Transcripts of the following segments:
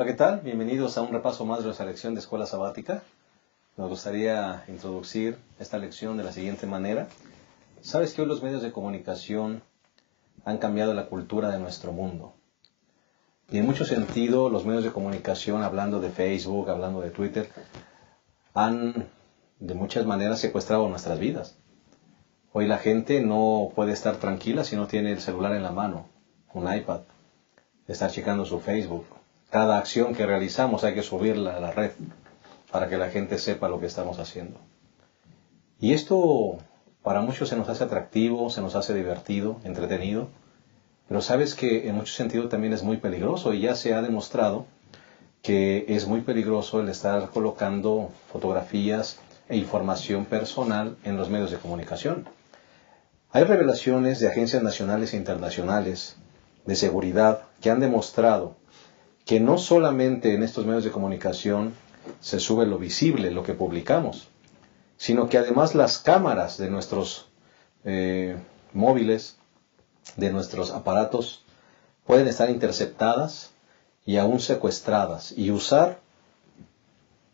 Hola, ¿qué tal? Bienvenidos a un repaso más de nuestra lección de Escuela Sabática. Nos gustaría introducir esta lección de la siguiente manera. Sabes que hoy los medios de comunicación han cambiado la cultura de nuestro mundo. Y en mucho sentido, los medios de comunicación, hablando de Facebook, hablando de Twitter, han de muchas maneras secuestrado nuestras vidas. Hoy la gente no puede estar tranquila si no tiene el celular en la mano, un iPad, estar checando su Facebook. Cada acción que realizamos hay que subirla a la red para que la gente sepa lo que estamos haciendo. Y esto para muchos se nos hace atractivo, se nos hace divertido, entretenido, pero sabes que en mucho sentido también es muy peligroso y ya se ha demostrado que es muy peligroso el estar colocando fotografías e información personal en los medios de comunicación. Hay revelaciones de agencias nacionales e internacionales de seguridad que han demostrado que no solamente en estos medios de comunicación se sube lo visible, lo que publicamos, sino que además las cámaras de nuestros móviles, de nuestros aparatos, pueden estar interceptadas y aún secuestradas y usar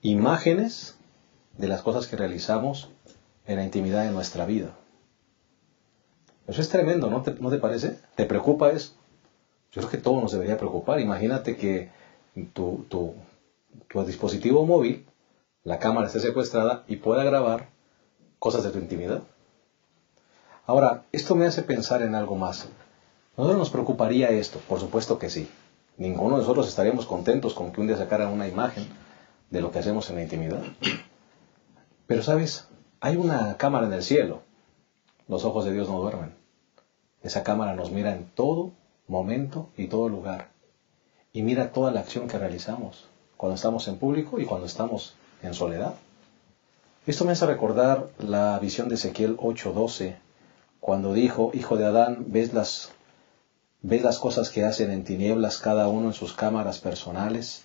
imágenes de las cosas que realizamos en la intimidad de nuestra vida. Eso es tremendo, ¿no te parece? ¿Te preocupa eso? Yo creo que todo nos debería preocupar. Imagínate que tu dispositivo móvil, la cámara esté secuestrada y pueda grabar cosas de tu intimidad. Ahora, esto me hace pensar en algo más. ¿Nosotros nos preocuparía esto? Por supuesto que sí. Ninguno de nosotros estaríamos contentos con que un día sacaran una imagen de lo que hacemos en la intimidad. Pero, ¿sabes? Hay una cámara en el cielo. Los ojos de Dios no duermen. Esa cámara nos mira en todo momento y todo lugar. Y mira toda la acción que realizamos, cuando estamos en público y cuando estamos en soledad. Esto me hace recordar la visión de Ezequiel 8:12, cuando dijo: Hijo de Adán, ¿ves las cosas que hacen en tinieblas cada uno en sus cámaras personales?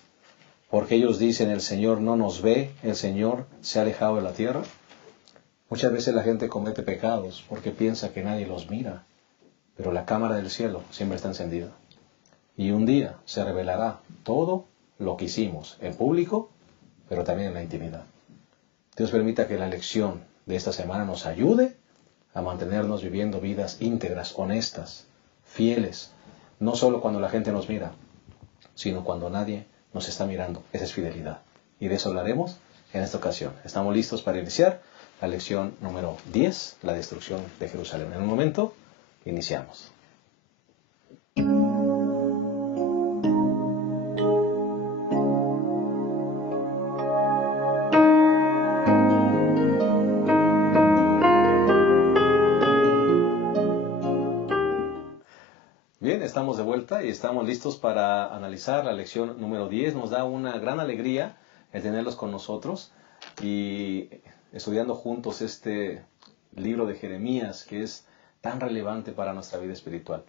Porque ellos dicen: el Señor no nos ve, el Señor se ha alejado de la tierra. Muchas veces la gente comete pecados porque piensa que nadie los mira, pero la cámara del cielo siempre está encendida. Y un día se revelará todo lo que hicimos en público, pero también en la intimidad. Dios permita que la lección de esta semana nos ayude a mantenernos viviendo vidas íntegras, honestas, fieles, no solo cuando la gente nos mira, sino cuando nadie nos está mirando. Esa es fidelidad. Y de eso hablaremos en esta ocasión. Estamos listos para iniciar la lección número 10, la destrucción de Jerusalén. En un momento, iniciamos. Bien, estamos de vuelta y estamos listos para analizar la lección número 10. Nos da una gran alegría el tenerlos con nosotros y estudiando juntos este libro de Jeremías que es tan relevante para nuestra vida espiritual.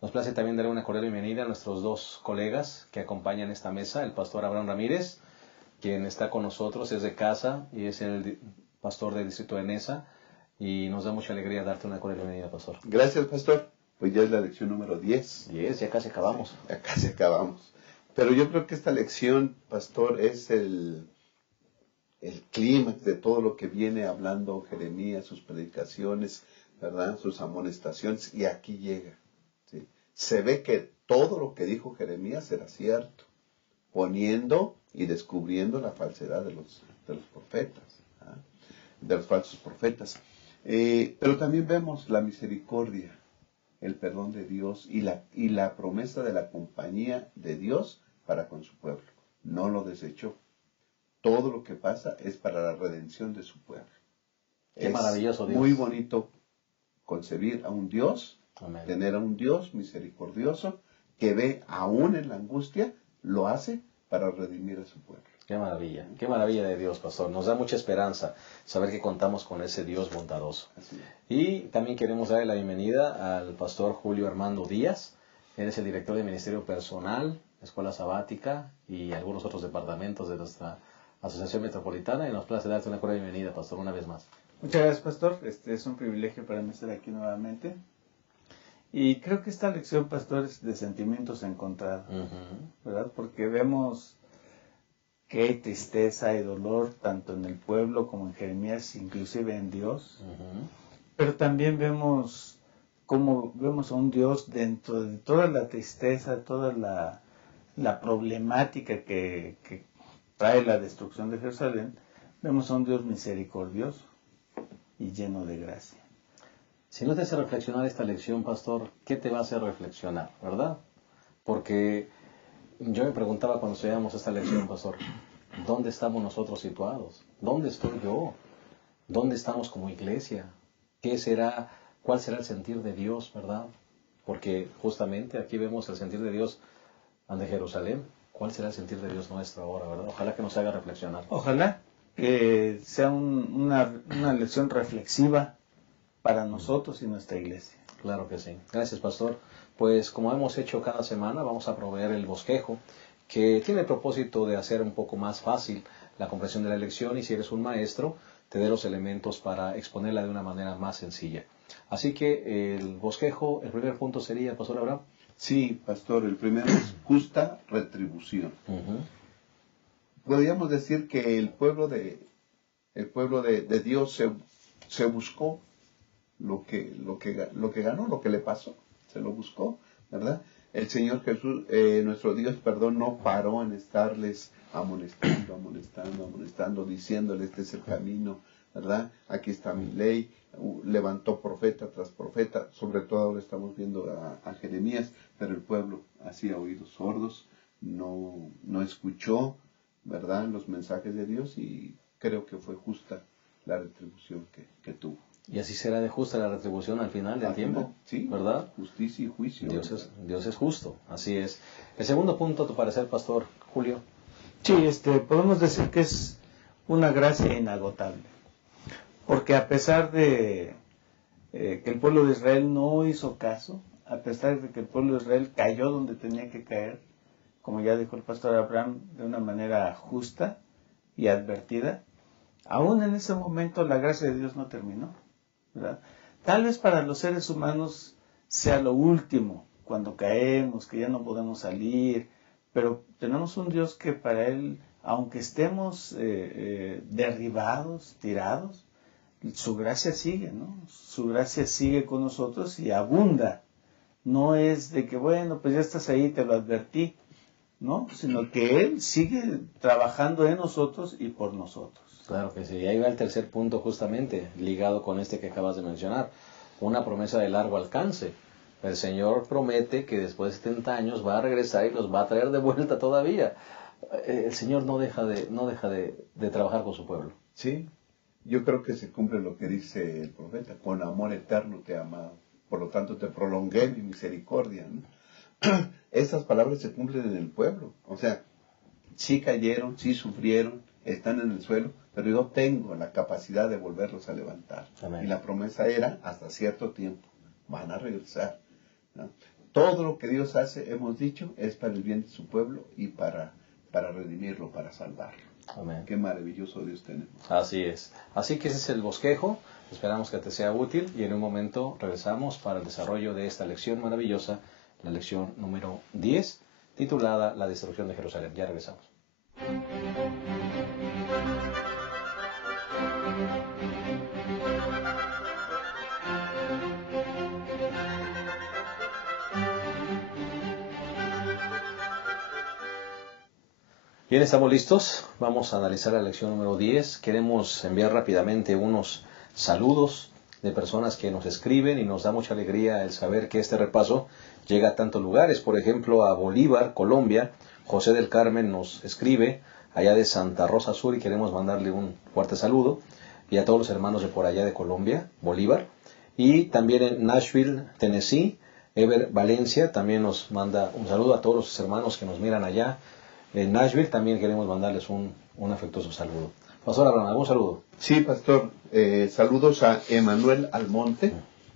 Nos place también dar una cordial bienvenida a nuestros dos colegas que acompañan esta mesa, el pastor Abraham Ramírez, quien está con nosotros, es de casa y es el pastor del distrito de Nesa, y nos da mucha alegría darte una cordial bienvenida, pastor. Gracias, pastor. Pues ya es la lección número 10. 10, ya casi acabamos. Sí, ya casi acabamos. Pero yo creo que esta lección, pastor, es el clímax de todo lo que viene hablando Jeremías, sus predicaciones, ¿verdad? Sus amonestaciones, y aquí llega. ¿Sí? Se ve que todo lo que dijo Jeremías era cierto, poniendo y descubriendo la falsedad de los profetas, ¿ah? De los falsos profetas. Pero también vemos la misericordia, el perdón de Dios y la promesa de la compañía de Dios para con su pueblo. No lo desechó. Todo lo que pasa es para la redención de su pueblo. Qué maravilloso Dios. Muy bonito concebir a un Dios, Amén. tener a un Dios misericordioso que ve aún en la angustia, lo hace para redimir a su pueblo. Qué maravilla de Dios, pastor. Nos da mucha esperanza saber que contamos con ese Dios bondadoso. Así es. Y también queremos darle la bienvenida al pastor Julio Armando Díaz. Él es el director de Ministerio Personal, Escuela Sabática y algunos otros departamentos de nuestra Asociación Metropolitana. Y nos place darte una cordial bienvenida, pastor, una vez más. Muchas gracias, pastor. Es un privilegio para mí estar aquí nuevamente. Y creo que esta lección, pastor, es de sentimientos encontrados, ¿verdad? Porque vemos que hay tristeza y dolor tanto en el pueblo como en Jeremías, inclusive en Dios. Pero también vemos cómo vemos a un Dios dentro de toda la tristeza, toda la problemática que trae la destrucción de Jerusalén. Vemos a un Dios misericordioso y lleno de gracia. Si no te hace reflexionar esta lección, pastor, ¿qué te va a hacer reflexionar, verdad? Porque yo me preguntaba cuando estudiábamos esta lección, pastor, ¿dónde estamos nosotros situados? ¿Dónde estoy yo? ¿Dónde estamos como iglesia? ¿Cuál será el sentir de Dios, verdad? Porque justamente aquí vemos el sentir de Dios ante Jerusalén. ¿Cuál será el sentir de Dios nuestro ahora, verdad? Ojalá que nos haga reflexionar. Ojalá que sea una lección reflexiva para nosotros y nuestra iglesia. Claro que sí. Gracias, pastor. Pues como hemos hecho cada semana, vamos a proveer el bosquejo, que tiene el propósito de hacer un poco más fácil la comprensión de la lección, y si eres un maestro, te dé los elementos para exponerla de una manera más sencilla. Así que el bosquejo, el primer punto sería, pastor Abraham. Sí, pastor, el primero es justa retribución. Podríamos decir que el pueblo de Dios se buscó lo que ganó, lo que le pasó, se lo buscó, ¿verdad? El Señor Jesús, nuestro Dios, no paró en estarles amonestando, diciéndoles, este es el camino, ¿verdad? Aquí está mi ley. Levantó profeta tras profeta, sobre todo ahora estamos viendo a Jeremías, pero el pueblo hacía oídos sordos, no escuchó, ¿verdad?, los mensajes de Dios, y creo que fue justa la retribución que tuvo. Y así será de justa la retribución al final del tiempo, sí, ¿verdad? Justicia y juicio. Dios es justo, así es. El segundo punto, a tu parecer, pastor Julio. Sí, podemos decir que es una gracia inagotable, porque a pesar de que el pueblo de Israel no hizo caso, a pesar de que el pueblo de Israel cayó donde tenía que caer, como ya dijo el pastor Abraham, de una manera justa y advertida, aún en ese momento la gracia de Dios no terminó, ¿verdad? Tal vez para los seres humanos sea lo último, cuando caemos, que ya no podemos salir, pero tenemos un Dios que para Él, aunque estemos derribados, tirados, su gracia sigue, ¿no? Su gracia sigue con nosotros y abunda. No es de que, bueno, pues ya estás ahí, te lo advertí, ¿no? Sino que Él sigue trabajando en nosotros y por nosotros. Claro que sí. Y ahí va el tercer punto, justamente ligado con este que acabas de mencionar. Una promesa de largo alcance. El Señor promete que después de 70 años va a regresar y los va a traer de vuelta todavía. El Señor no deja de trabajar con su pueblo. Sí, yo creo que se cumple lo que dice el profeta: con amor eterno te he amado, por lo tanto te prolongué mi misericordia, ¿no? Estas palabras se cumplen en el pueblo. O sea, sí cayeron, sí sufrieron, están en el suelo, pero yo tengo la capacidad de volverlos a levantar. Amén. Y la promesa era, hasta cierto tiempo, van a regresar, ¿no? Todo lo que Dios hace, hemos dicho, es para el bien de su pueblo y para redimirlo, para salvarlo. Amén. Qué maravilloso Dios tenemos. Así es. Así que ese es el bosquejo. Esperamos que te sea útil, y en un momento regresamos para el desarrollo de esta lección maravillosa, la lección número 10, titulada La destrucción de Jerusalén. Ya regresamos. Bien, estamos listos. Vamos a analizar la lección número 10. Queremos enviar rápidamente unos saludos de personas que nos escriben, y nos da mucha alegría el saber que este repaso llega a tantos lugares. Por ejemplo, a Bolívar, Colombia. José del Carmen nos escribe allá de Santa Rosa Sur, y queremos mandarle un fuerte saludo. Y a todos los hermanos de por allá de Colombia, Bolívar. Y también en Nashville, Tennessee, Ever Valencia también nos manda un saludo a todos los hermanos que nos miran allá. En Nashville también queremos mandarles un afectuoso saludo. Pastor Abraham, ¿algún saludo? Sí, pastor. Saludos a Emanuel Almonte.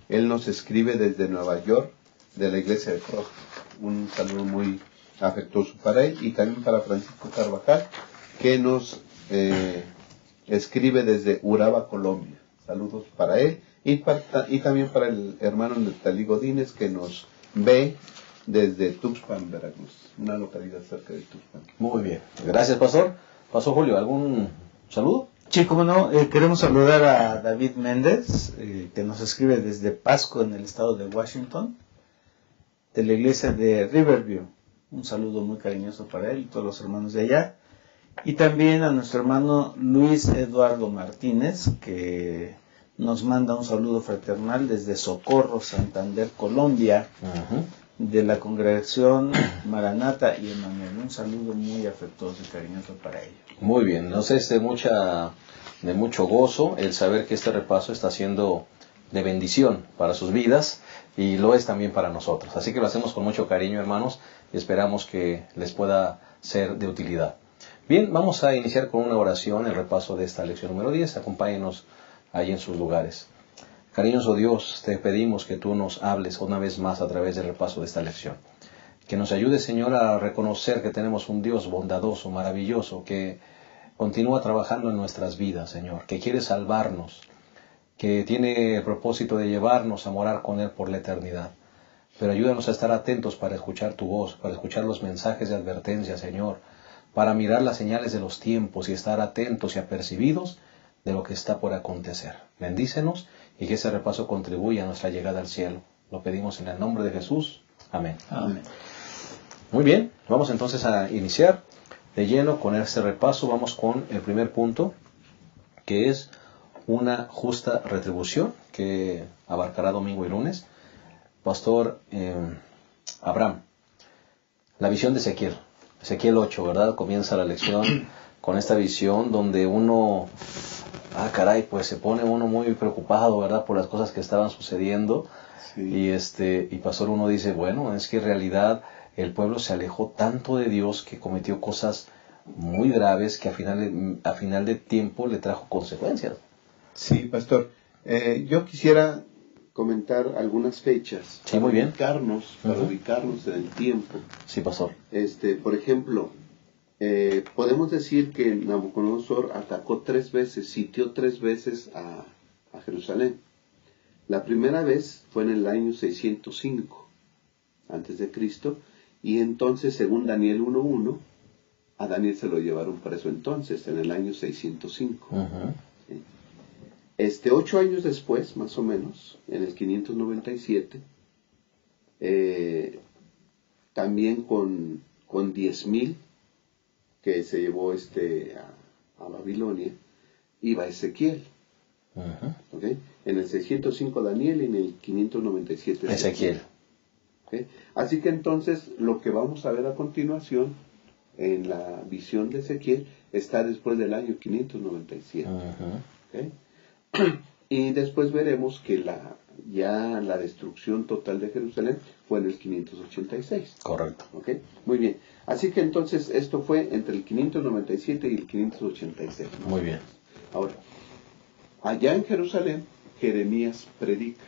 Él nos escribe desde Nueva York, de la iglesia de Cross. Un saludo muy afectuoso para él, y también para Francisco Carvajal, que nos escribe desde Uraba, Colombia. Saludos para él. Y también para el hermano Netalí Godínez, que nos ve desde Tuxpan, Veracruz, una localidad cerca de Tuxpan. Muy bien. Gracias, Pastor. Pastor Julio, ¿algún saludo? Sí, como no, queremos saludar a David Méndez, que nos escribe desde Pasco, en el estado de Washington, de la iglesia de Riverview. Un saludo muy cariñoso para él y todos los hermanos de allá. Y también a nuestro hermano Luis Eduardo Martínez, que nos manda un saludo fraternal desde Socorro, Santander, Colombia, de la congregación Maranata y Emanuel. Un saludo muy afectuoso y cariñoso para ellos. Muy bien, nos es de mucho gozo el saber que este repaso está siendo de bendición para sus vidas y lo es también para nosotros. Así que lo hacemos con mucho cariño, hermanos, y esperamos que les pueda ser de utilidad. Bien, vamos a iniciar con una oración, el repaso de esta lección número 10. Acompáñenos ahí en sus lugares. Cariñoso Dios, te pedimos que tú nos hables una vez más a través del repaso de esta lección. Que nos ayude, Señor, a reconocer que tenemos un Dios bondadoso, maravilloso, que continúa trabajando en nuestras vidas, Señor, que quiere salvarnos, que tiene el propósito de llevarnos a morar con Él por la eternidad. Pero ayúdanos a estar atentos para escuchar tu voz, para escuchar los mensajes de advertencia, Señor, para mirar las señales de los tiempos y estar atentos y apercibidos de lo que está por acontecer. Bendícenos y que ese repaso contribuya a nuestra llegada al cielo. Lo pedimos en el nombre de Jesús. Amén. Amén. Muy bien, vamos entonces a iniciar de lleno con este repaso. Vamos con el primer punto, que es una justa retribución, que abarcará domingo y lunes. Pastor Abraham, la visión de Ezequiel. Ezequiel 8, ¿verdad? Comienza la lección con esta visión donde uno, pues se pone uno muy preocupado, ¿verdad? Por las cosas que estaban sucediendo. Sí. Y pastor, uno dice, bueno, es que en realidad el pueblo se alejó tanto de Dios que cometió cosas muy graves que a final de tiempo le trajo consecuencias. Sí, pastor. Yo quisiera comentar algunas fechas. Sí, muy bien. Para ubicarnos en el tiempo. Sí, pastor. Por ejemplo, podemos decir que Nabucodonosor atacó 3 veces, sitió 3 veces a Jerusalén. La primera vez fue en el año 605 antes de Cristo, y entonces, según Daniel 1:1, a Daniel se lo llevaron preso entonces, en el año 605. ¿Sí? 8 años después, más o menos, en el 597, también con 10,000 que se llevó a Babilonia, iba Ezequiel. ¿Okay? En el 605 Daniel y en el 597 Ezequiel. ¿Okay? Así que entonces lo que vamos a ver a continuación en la visión de Ezequiel está después del año 597. ¿Okay? Y después veremos que ya la destrucción total de Jerusalén fue en el 586. Correcto. ¿Okay? Muy bien. Así que entonces esto fue entre el 597 y el 586. ¿no? Muy bien. Ahora, allá en Jerusalén, Jeremías predica.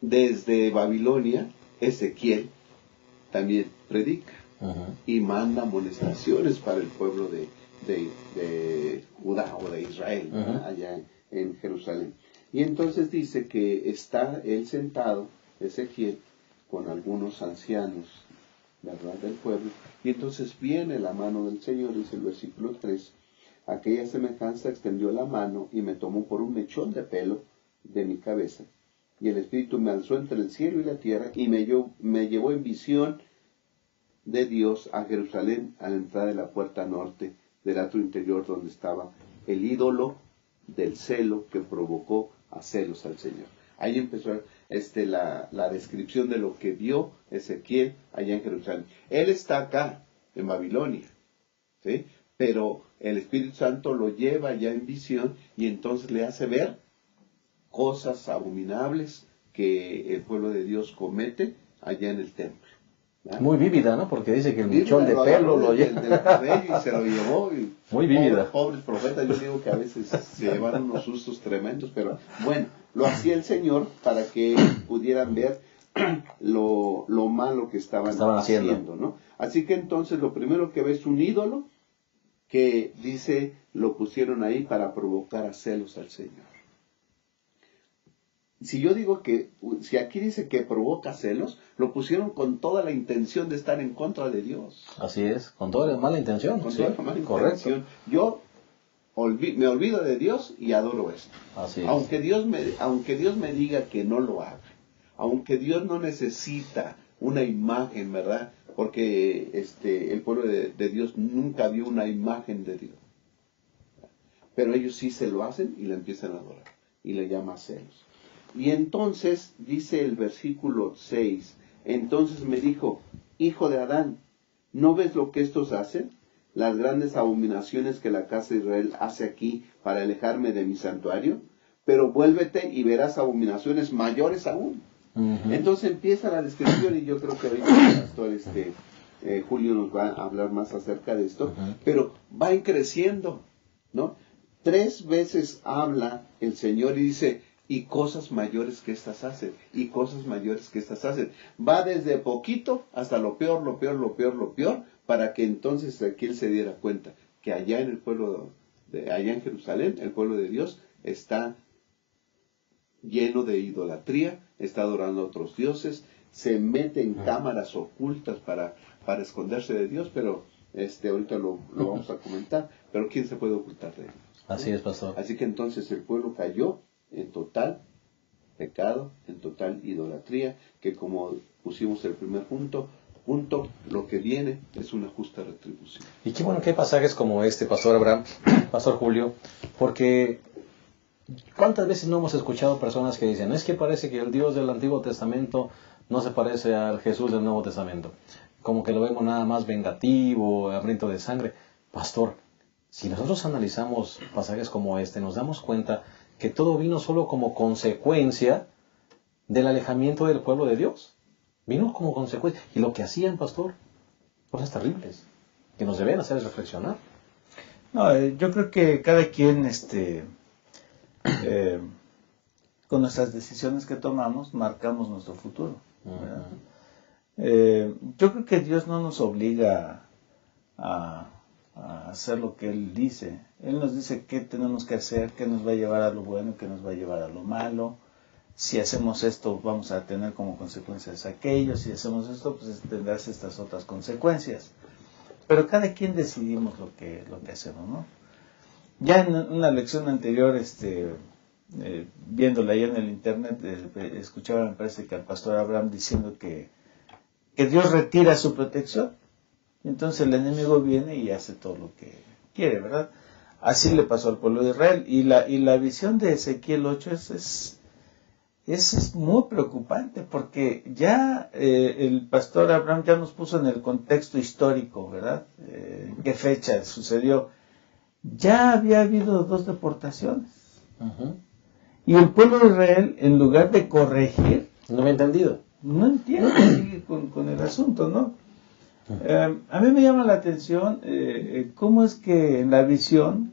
Desde Babilonia, Ezequiel también predica. Y manda amonestaciones para el pueblo de Judá o de Israel, allá en Jerusalén. Y entonces dice que está él sentado, Ezequiel, con algunos ancianos, ¿verdad?, del pueblo. Y entonces viene la mano del Señor, dice el versículo 3, aquella semejanza extendió la mano y me tomó por un mechón de pelo de mi cabeza. Y el Espíritu me alzó entre el cielo y la tierra y me llevó en visión de Dios a Jerusalén, a la entrada de la puerta norte del atrio interior, donde estaba el ídolo del celo que provocó a celos al Señor. Ahí empezó la descripción de lo que vio Ezequiel allá en Jerusalén. Él está acá, en Babilonia, ¿sí? Pero el Espíritu Santo lo lleva ya en visión y entonces le hace ver cosas abominables que el pueblo de Dios comete allá en el templo. ¿verdad? Muy vívida, ¿no? Porque dice que el mechón de pelo lo lleva. Del cabello y se lo llevó. Y muy vívida. Pobres profetas, yo digo que a veces se llevaron unos sustos tremendos, pero bueno, lo hacía el Señor para que pudieran ver lo malo que estaban haciendo, ¿no? Así que entonces lo primero que ve es un ídolo que dice lo pusieron ahí para provocar a celos al Señor. si yo digo que, si aquí dice que provoca celos, lo pusieron con toda la intención de estar en contra de Dios. Así es, con toda la mala intención. Con Sí, toda la mala correcto. intención. Yo me olvido de Dios y adoro esto. Así es. Aunque Dios me diga que no lo haga, aunque Dios no necesita una imagen, ¿verdad? Porque el pueblo de Dios nunca vio una imagen de Dios. Pero ellos sí se lo hacen y le empiezan a adorar. Y le llama celos. Y entonces, dice el versículo 6, entonces me dijo, hijo de Adán, ¿no ves lo que estos hacen? Las grandes abominaciones que la casa de Israel hace aquí para alejarme de mi santuario. Pero vuélvete y verás abominaciones mayores aún. Entonces empieza la descripción y yo creo que ahorita el pastor Julio nos va a hablar más acerca de esto. Pero va creciendo, ¿no? 3 veces habla el Señor y dice, y cosas mayores que estas hacen, y cosas mayores que estas hacen. Va desde poquito hasta lo peor, lo peor, lo peor, lo peor, para que entonces aquí él se diera cuenta que allá en el pueblo, allá en Jerusalén, el pueblo de Dios está lleno de idolatría, está adorando a otros dioses, se mete en cámaras ocultas para esconderse de Dios, pero ahorita lo vamos a comentar, pero ¿quién se puede ocultar de él? Así es, pastor. Así que entonces el pueblo cayó en total pecado, en total idolatría, que como pusimos el primer punto, lo que viene es una justa retribución. Y qué bueno que hay pasajes como este, pastor Abraham, pastor Julio, porque ¿cuántas veces no hemos escuchado personas que dicen, es que parece que el Dios del Antiguo Testamento no se parece al Jesús del Nuevo Testamento? Como que lo vemos nada más vengativo, hambriento de sangre. Pastor, si nosotros analizamos pasajes como este, nos damos cuenta que todo vino solo como consecuencia del alejamiento del pueblo de Dios. Vino como consecuencia. Y lo que hacían, pastor, cosas terribles, que nos deben hacer reflexionar. No, yo creo que cada quien, con nuestras decisiones que tomamos, marcamos nuestro futuro, ¿verdad? Yo creo que Dios no nos obliga a hacer lo que Él dice. Él nos dice qué tenemos que hacer, qué nos va a llevar a lo bueno, qué nos va a llevar a lo malo. Si hacemos esto, vamos a tener como consecuencias aquello. Si hacemos esto, pues tendrás estas otras consecuencias. Pero cada quien decidimos lo que hacemos, ¿no? Ya en una lección anterior, viéndola ya en el internet, escuchaba, me parece que al pastor Abraham diciendo que Dios retira su protección. Entonces el enemigo viene y hace todo lo que quiere, ¿verdad? Así le pasó al pueblo de Israel. Y la visión de Ezequiel 8 es muy preocupante, porque ya el pastor Abraham ya nos puso en el contexto histórico, ¿verdad? ¿En qué fecha sucedió? Ya había habido 2 deportaciones. Y el pueblo de Israel, en lugar de corregir... No me he entendido. No entiende, sigue con el asunto, ¿no? A mí me llama la atención cómo es que en la visión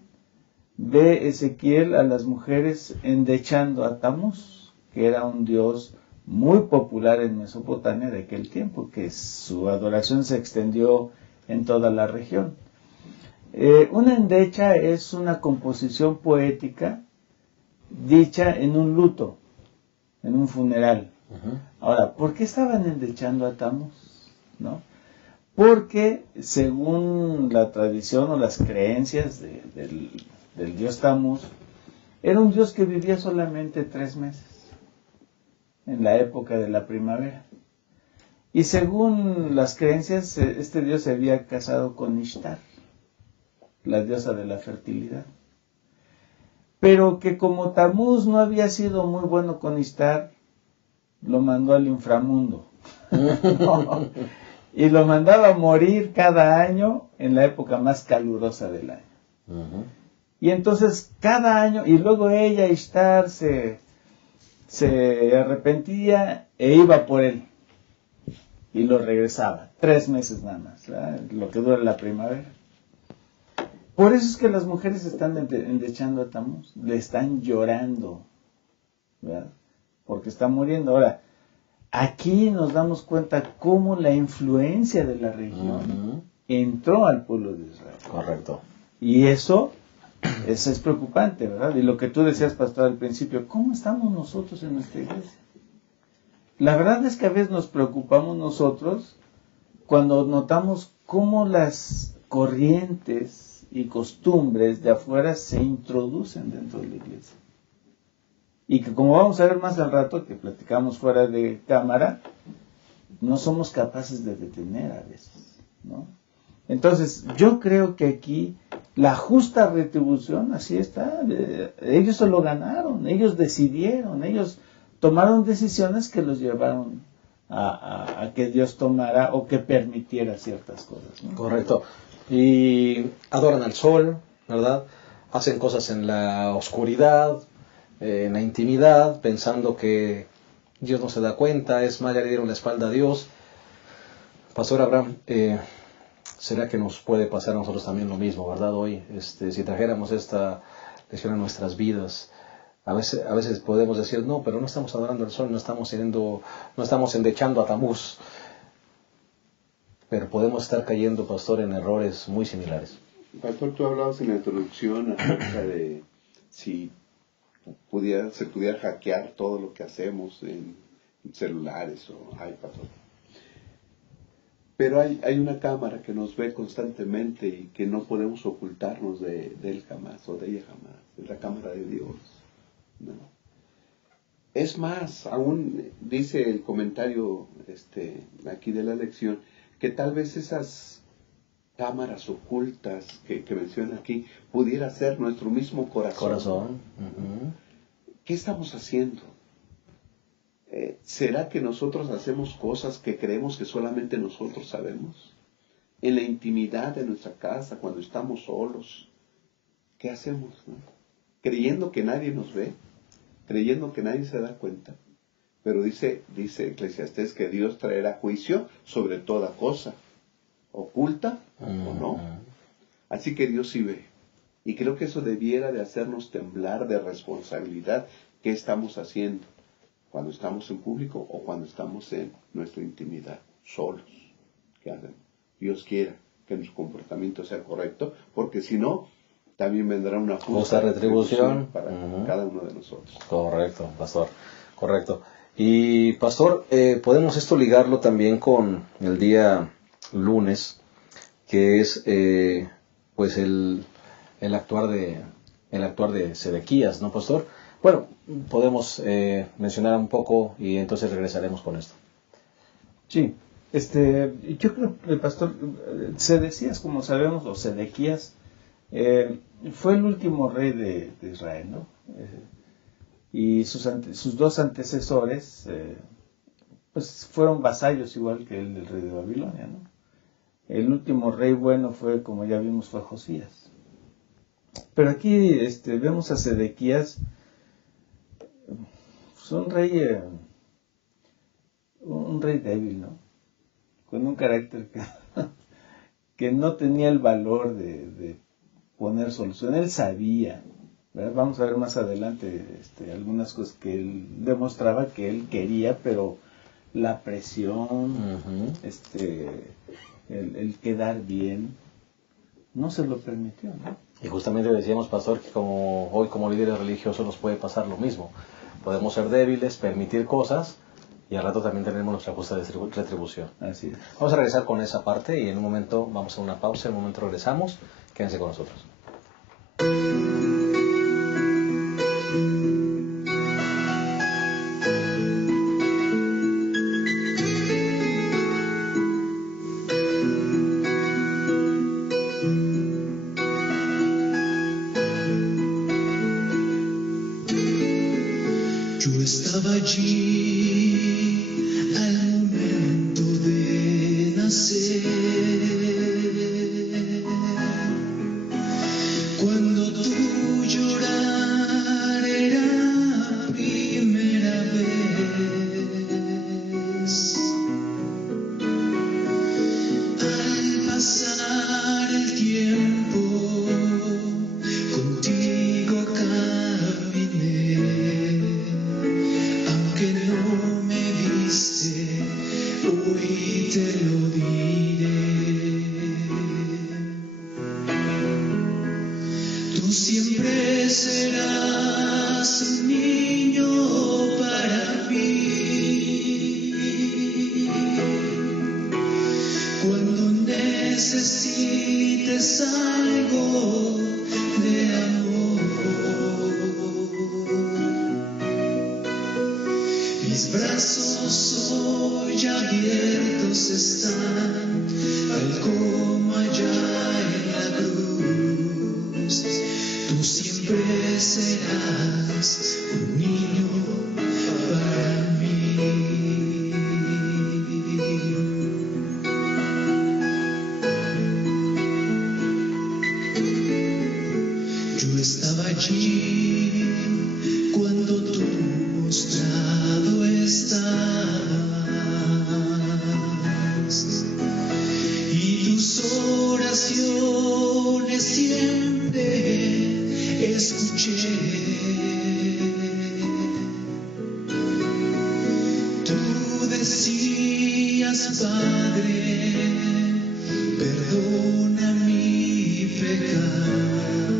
ve Ezequiel a las mujeres endechando a Tamuz, que era un dios muy popular en Mesopotamia de aquel tiempo, que su adoración se extendió en toda la región. Una endecha es una composición poética dicha en un luto, en un funeral. Ahora, ¿por qué estaban endechando a Tamuz? ¿No? Porque según la tradición o las creencias del dios Tamuz, era un dios que vivía solamente 3 meses, en la época de la primavera. Y según las creencias, este dios se había casado con Ishtar, la diosa de la fertilidad. Pero que como Tamuz no había sido muy bueno con Ishtar, lo mandó al inframundo. No. Y lo mandaba a morir cada año en la época más calurosa del año. Y entonces cada año, y luego ella, Ishtar, se arrepentía e iba por él. Y lo regresaba. 3 meses nada más, ¿verdad? Lo que dura la primavera. Por eso es que las mujeres están endechando a Tamuz, le están llorando, ¿verdad? Porque está muriendo. Ahora, aquí nos damos cuenta cómo la influencia de la región entró al pueblo de Israel. Correcto. Y eso Eso es preocupante, ¿verdad? Y lo que tú decías, pastor, al principio, ¿cómo estamos nosotros en nuestra iglesia? La verdad es que a veces nos preocupamos nosotros cuando notamos cómo las corrientes y costumbres de afuera se introducen dentro de la iglesia. Y que como vamos a ver más al rato, que platicamos fuera de cámara, no somos capaces de detener a veces, ¿no? Entonces, yo creo que aquí la justa retribución, así está, ellos se lo ganaron, ellos decidieron, ellos tomaron decisiones que los llevaron a que Dios tomara o que permitiera ciertas cosas, ¿no? Correcto. Y adoran al sol, ¿verdad? Hacen cosas en la oscuridad, en la intimidad, pensando que Dios no se da cuenta, es más, ya le dieron la espalda a Dios. Pastor Abraham, ¿será que nos puede pasar a nosotros también lo mismo, verdad? Hoy, si trajéramos esta lección a nuestras vidas, a veces podemos decir, no, pero no estamos adorando al sol, no estamos endechando a Tamuz. Pero podemos estar cayendo, pastor, en errores muy similares. Pastor, tú hablabas en la introducción acerca de si se pudiera hackear todo lo que hacemos en celulares o iPad. Pero hay una cámara que nos ve constantemente y que no podemos ocultarnos de él jamás o de ella jamás. Es la cámara de Dios, ¿no? Es más, aún dice el comentario aquí de la lección, que tal vez esas cámaras ocultas que menciona aquí pudiera ser nuestro mismo corazón. Uh-huh. ¿Qué estamos haciendo? ¿Será que nosotros hacemos cosas que creemos que solamente nosotros sabemos? En la intimidad de nuestra casa, cuando estamos solos, ¿qué hacemos, no? Creyendo que nadie nos ve, creyendo que nadie se da cuenta. Pero dice Eclesiastés que Dios traerá juicio sobre toda cosa, oculta o no. Así que Dios sí ve. Y creo que eso debiera de hacernos temblar de responsabilidad. ¿Qué estamos haciendo cuando estamos en público o cuando estamos en nuestra intimidad, solos? ¿Qué hacemos? Dios quiera que nuestro comportamiento sea correcto, porque si no, también vendrá una justa retribución para cada uno de nosotros. Correcto, pastor. Correcto. Y, pastor, podemos esto ligarlo también con el día lunes, que es pues el actuar de Sedequías, ¿no, pastor? Bueno, podemos mencionar un poco y entonces regresaremos con esto. Sí, yo creo que el pastor Sedecías, como sabemos, o Sedequías, fue el último rey de Israel, ¿no? Y sus dos antecesores pues fueron vasallos igual que el del rey de Babilonia, ¿no? El último rey bueno fue, como ya vimos, fue Josías. Pero aquí vemos a Sedequías, pues un rey débil, ¿no? Con un carácter que no tenía el valor de poner solución. Él sabía, ¿verdad? Vamos a ver más adelante algunas cosas que él demostraba que él quería, pero la presión, el quedar bien, no se lo permitió, ¿no? Y justamente decíamos, pastor, que hoy como líderes religiosos nos puede pasar lo mismo. Podemos ser débiles, permitir cosas, y al rato también tenemos nuestra justa retribución. Así es. Vamos a regresar con esa parte y en un momento vamos a una pausa, en un momento regresamos. Quédense con nosotros. Yo estaba allí al momento de nacer, cuando tu llorar era primera vez. Al pasar el tiempo, contigo caminé. Que no me viste, hoy te lo digo. cuando necesites algo de amor. Mis brazos hoy abiertos están, tal como allá en la cruz. Tú siempre serás un niño para mí. Yo estaba allí cuando tú postrado estabas, y tus oraciones siempre escuché. Tú decías, Padre, perdona mi pecado.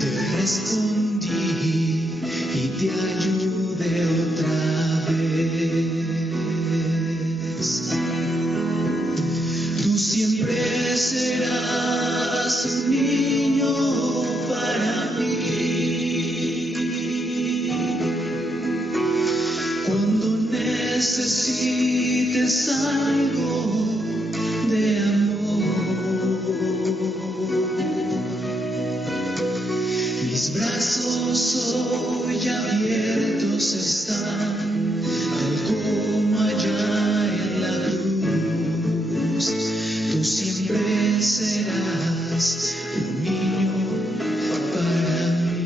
Te respondí y te ayudé otra vez. Tú siempre serás un niño para mí. Cuando necesites algo de amor, mis brazos hoy abiertos están, tal como allá en la cruz. Tú siempre serás un niño para mí.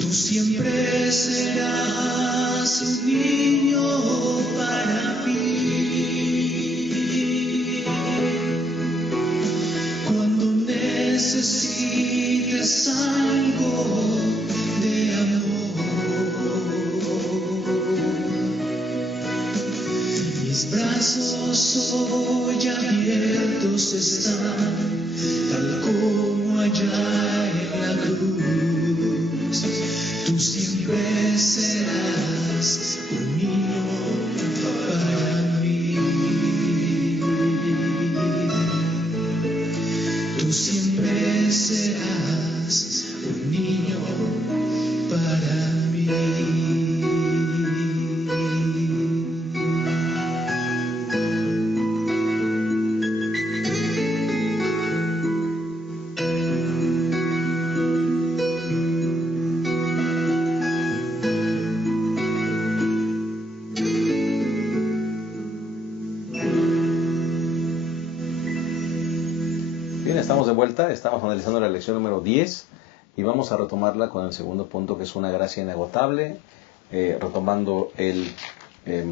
Tú siempre serás un niño para mí. Cuando necesites algo de amor, mis brazos hoy abiertos están, tal como allá en la cruz. Tú siempre serás un niño para mí. Tú siempre serás un niño para mí. Bien, estamos de vuelta, estamos analizando la lección número 10 y vamos a retomarla con el segundo punto, que es una gracia inagotable, retomando el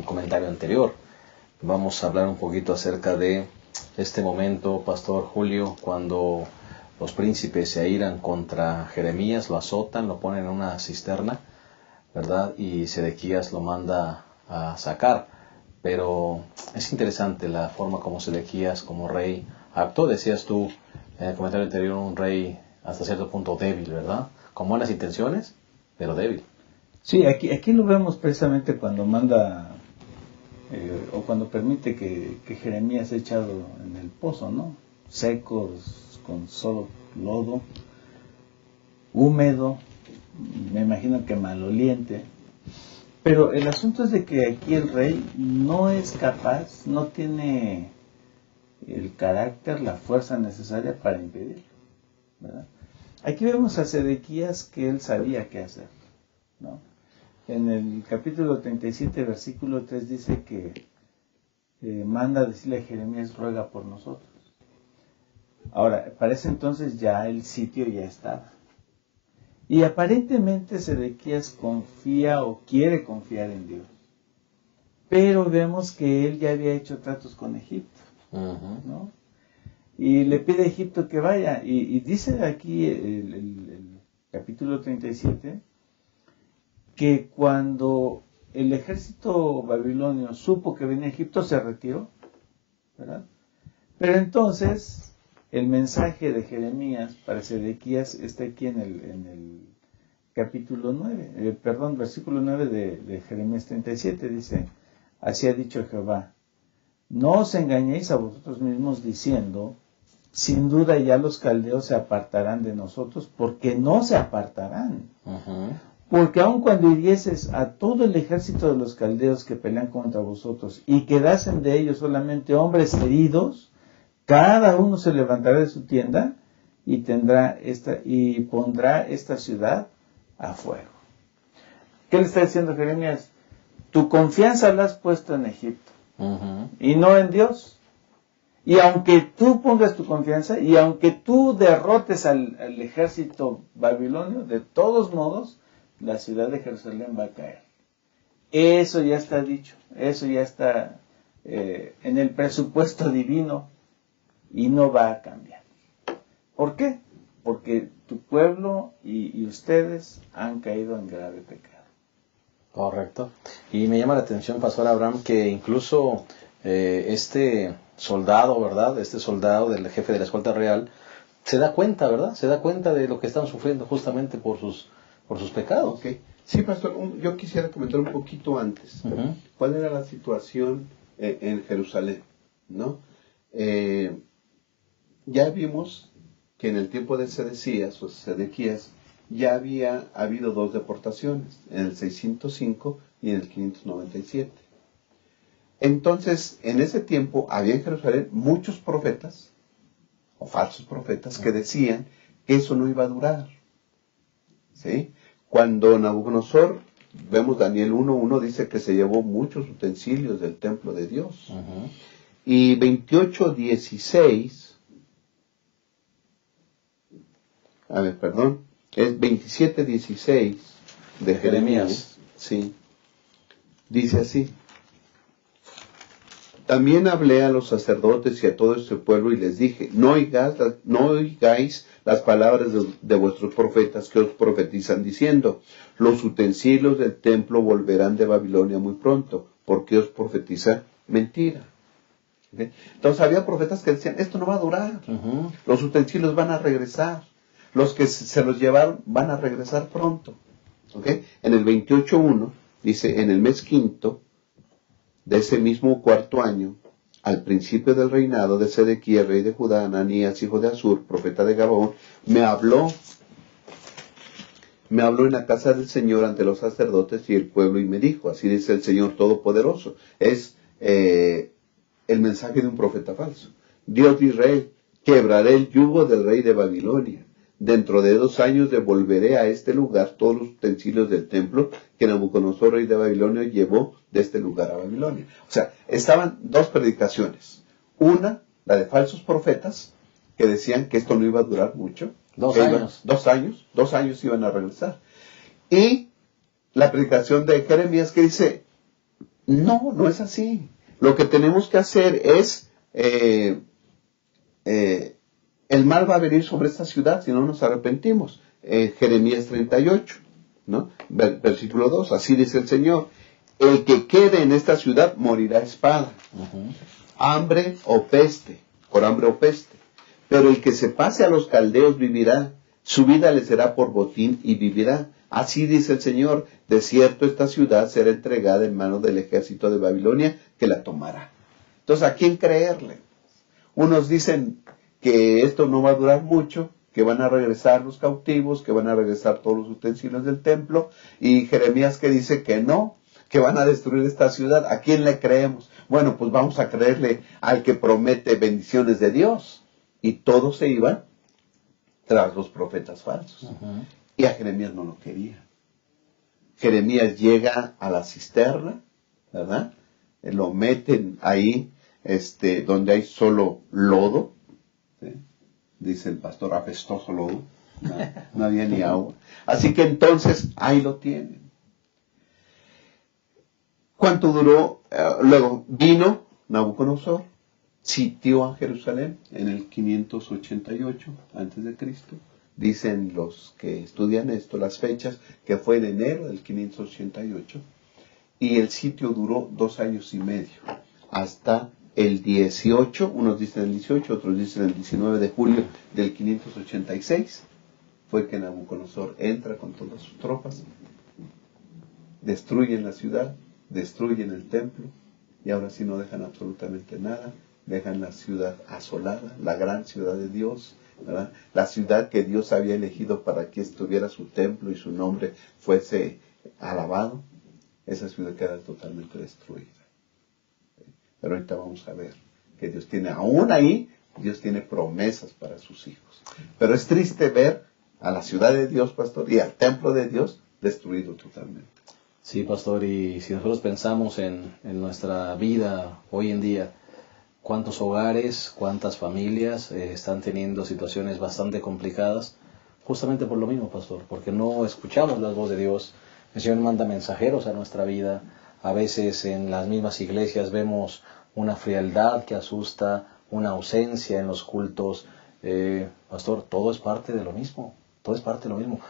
comentario anterior. Vamos a hablar un poquito acerca de este momento, Pastor Julio, cuando los príncipes se airan contra Jeremías, lo azotan, lo ponen en una cisterna, ¿verdad? Y Sedequías lo manda a sacar. Pero es interesante la forma como Sedequías, como rey, actuó. Decías tú en el comentario anterior, un rey hasta cierto punto débil, ¿verdad? Con buenas intenciones, pero débil. Sí, aquí lo vemos precisamente cuando manda o cuando permite que Jeremías sea echado en el pozo, ¿no? Seco, con solo lodo, húmedo, me imagino que maloliente. Pero el asunto es de que aquí el rey no es capaz, no tiene el carácter, la fuerza necesaria para impedirlo, ¿verdad? Aquí vemos a Sedequías que él sabía qué hacer, ¿no? En el capítulo 37, versículo 3 dice que manda a decirle a Jeremías, ruega por nosotros. Ahora, para ese entonces ya el sitio ya estaba. Y aparentemente Sedequías confía o quiere confiar en Dios. Pero vemos que él ya había hecho tratos con Egipto, ¿no? Y le pide a Egipto que vaya. Y dice aquí el capítulo 37 que cuando el ejército babilonio supo que venía a Egipto, se retiró, ¿verdad? Pero entonces el mensaje de Jeremías para Sedequías está aquí en el capítulo 9, versículo 9 de Jeremías 37, dice, así ha dicho Jehová, no os engañéis a vosotros mismos diciendo, sin duda ya los caldeos se apartarán de nosotros, porque no se apartarán. Porque aun cuando hirieses a todo el ejército de los caldeos que pelean contra vosotros y quedasen de ellos solamente hombres heridos, cada uno se levantará de su tienda y pondrá esta ciudad a fuego. ¿Qué le está diciendo Jeremías? Tu confianza la has puesto en Egipto y no en Dios. Y aunque tú pongas tu confianza y aunque tú derrotes al ejército babilonio, de todos modos, la ciudad de Jerusalén va a caer. Eso ya está dicho, eso ya está en el presupuesto divino y no va a cambiar. ¿Por qué? Porque tu pueblo y ustedes han caído en grave pecado. Correcto. Y me llama la atención, Pastor Abraham, que incluso este soldado, ¿verdad? Este soldado del jefe de la escolta real, se da cuenta, ¿verdad? Se da cuenta de lo que están sufriendo justamente por sus pecados. Okay. Sí, pastor, yo quisiera comentar un poquito antes. ¿Cuál era la situación en Jerusalén? ¿No? Ya vimos que en el tiempo de Sedequías, ya había habido 2 deportaciones, en el 605 y en el 597. Entonces, en ese tiempo había en Jerusalén muchos profetas, o falsos profetas, que decían que eso no iba a durar. ¿Sí? Cuando Nabucodonosor, vemos Daniel 1:1, dice que se llevó muchos utensilios del templo de Dios. Y 28:16, es 27:16 de Jeremías. Sí. Dice así. También hablé a los sacerdotes y a todo este pueblo y les dije, no oigáis las palabras de vuestros profetas que os profetizan diciendo, los utensilios del templo volverán de Babilonia muy pronto, porque os profetiza mentira. ¿Okay? Entonces había profetas que decían, esto no va a durar, los utensilios van a regresar, los que se los llevaron van a regresar pronto. ¿Okay? En el 28:1 dice, en el mes quinto de ese mismo cuarto año, al principio del reinado de Sedequías, rey de Judá, Ananías, hijo de Azur, profeta de Gabaón, me habló en la casa del Señor ante los sacerdotes y el pueblo y me dijo, así dice el Señor Todopoderoso. Es el mensaje de un profeta falso. Dios de Israel, quebraré el yugo del rey de Babilonia. Dentro de 2 años devolveré a este lugar todos los utensilios del templo que Nabucodonosor, rey de Babilonia, llevó de este lugar a Babilonia. O sea, estaban 2 predicaciones. Una, la de falsos profetas, que decían que esto no iba a durar mucho. 2 años. 2 años iban a regresar. Y la predicación de Jeremías que dice, no es así. Lo que tenemos que hacer es... el mal va a venir sobre esta ciudad si no nos arrepentimos. Jeremías 38, ¿no? Versículo 2, así dice el Señor. El que quede en esta ciudad morirá a espada, hambre o peste, por hambre o peste. Pero el que se pase a los caldeos vivirá, su vida le será por botín y vivirá. Así dice el Señor, de cierto esta ciudad será entregada en manos del ejército de Babilonia que la tomará. Entonces, ¿a quién creerle? Unos dicen que esto no va a durar mucho, que van a regresar los cautivos, que van a regresar todos los utensilios del templo, y Jeremías que dice que no, que van a destruir esta ciudad. ¿A quién le creemos? Bueno, pues vamos a creerle al que promete bendiciones de Dios. Y todos se iban tras los profetas falsos. Y a Jeremías no lo quería. Jeremías llega a la cisterna, ¿verdad? Lo meten ahí, donde hay solo lodo, ¿sí? Dice el pastor, apestoso lodo, no había ni agua. Así que entonces ahí lo tienen. ¿Cuánto duró? Luego vino Nabucodonosor, sitió a Jerusalén en el 588 antes de Cristo. Dicen los que estudian esto, las fechas, que fue en enero del 588. Y el sitio duró 2 años y medio, hasta el 18, unos dicen el 18, otros dicen el 19 de julio del 586. fue que Nabucodonosor entra con todas sus tropas, destruyen la ciudad, destruyen el templo, y ahora sí no dejan absolutamente nada, dejan la ciudad asolada, la gran ciudad de Dios, ¿verdad? La ciudad que Dios había elegido para que estuviera su templo y su nombre fuese alabado, esa ciudad queda totalmente destruida. Pero ahorita vamos a ver que Dios tiene, aún ahí, Dios tiene promesas para sus hijos. Pero es triste ver a la ciudad de Dios, pastor, y al templo de Dios destruido totalmente. Sí, pastor, y si nosotros pensamos en nuestra vida hoy en día, cuántos hogares, cuántas familias están teniendo situaciones bastante complicadas, justamente por lo mismo, pastor, porque no escuchamos la voz de Dios. El Señor manda mensajeros a nuestra vida. A veces en las mismas iglesias vemos una frialdad que asusta, una ausencia en los cultos. Pastor, todo es parte de lo mismo, todo es parte de lo mismo.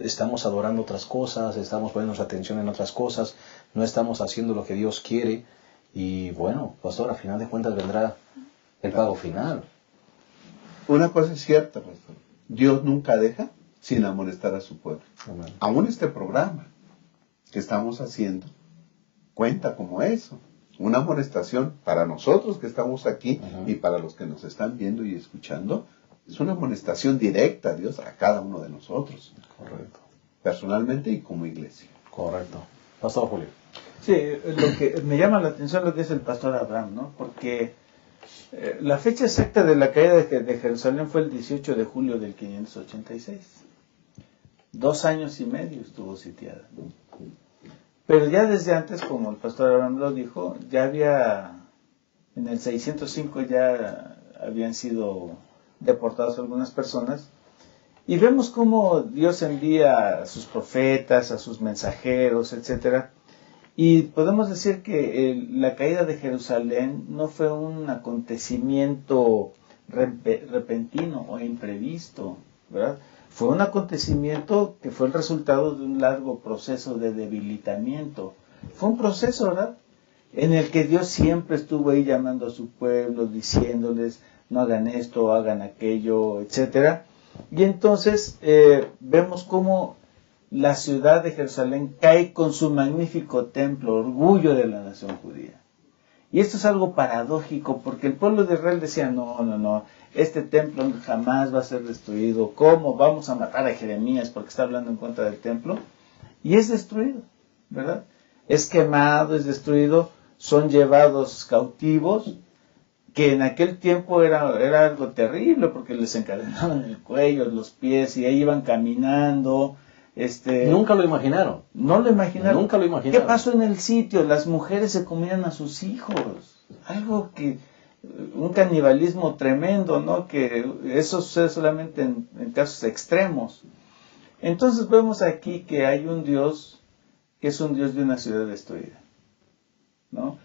Estamos adorando otras cosas, estamos poniendo nuestra atención en otras cosas, no estamos haciendo lo que Dios quiere. Y bueno, pastor, a final de cuentas vendrá el pago final. Una cosa es cierta, pastor. Dios nunca deja sin amonestar a su pueblo. Amén. Aún este programa que estamos haciendo cuenta como eso. Una amonestación para nosotros que estamos aquí y para los que nos están viendo y escuchando. Es una amonestación directa a Dios, a cada uno de nosotros. Correcto. Personalmente y como iglesia. Correcto. Pastor Julio. Sí, lo que me llama la atención lo que es el pastor Abraham, ¿no? Porque la fecha exacta de la caída de Jerusalén fue el 18 de julio del 586. 2 años y medio estuvo sitiada, ¿no? Pero ya desde antes, como el pastor Abraham lo dijo, ya había, en el 605 ya habían sido deportadas algunas personas. Y vemos cómo Dios envía a sus profetas, a sus mensajeros, etcétera. Y podemos decir que la caída de Jerusalén no fue un acontecimiento repentino o imprevisto, ¿verdad? Fue un acontecimiento que fue el resultado de un largo proceso de debilitamiento. Fue un proceso, ¿verdad?, en el que Dios siempre estuvo ahí llamando a su pueblo, diciéndoles, no hagan esto, hagan aquello, etcétera. Y entonces vemos cómo la ciudad de Jerusalén cae con su magnífico templo, orgullo de la nación judía. Y esto es algo paradójico, porque el pueblo de Israel decía, no, este templo jamás va a ser destruido. ¿Cómo? Vamos a matar a Jeremías porque está hablando en contra del templo. Y es destruido, ¿verdad? Es quemado, es destruido, son llevados cautivos, que en aquel tiempo era algo terrible, porque les encadenaban el cuello, los pies, y ahí iban caminando. Nunca lo imaginaron. No lo imaginaron. Nunca lo imaginaron. ¿Qué pasó en el sitio? Las mujeres se comían a sus hijos. Algo que, un canibalismo tremendo, ¿no? Que eso sucede solamente en casos extremos. Entonces vemos aquí que hay un Dios que es un Dios de una ciudad destruida, ¿no?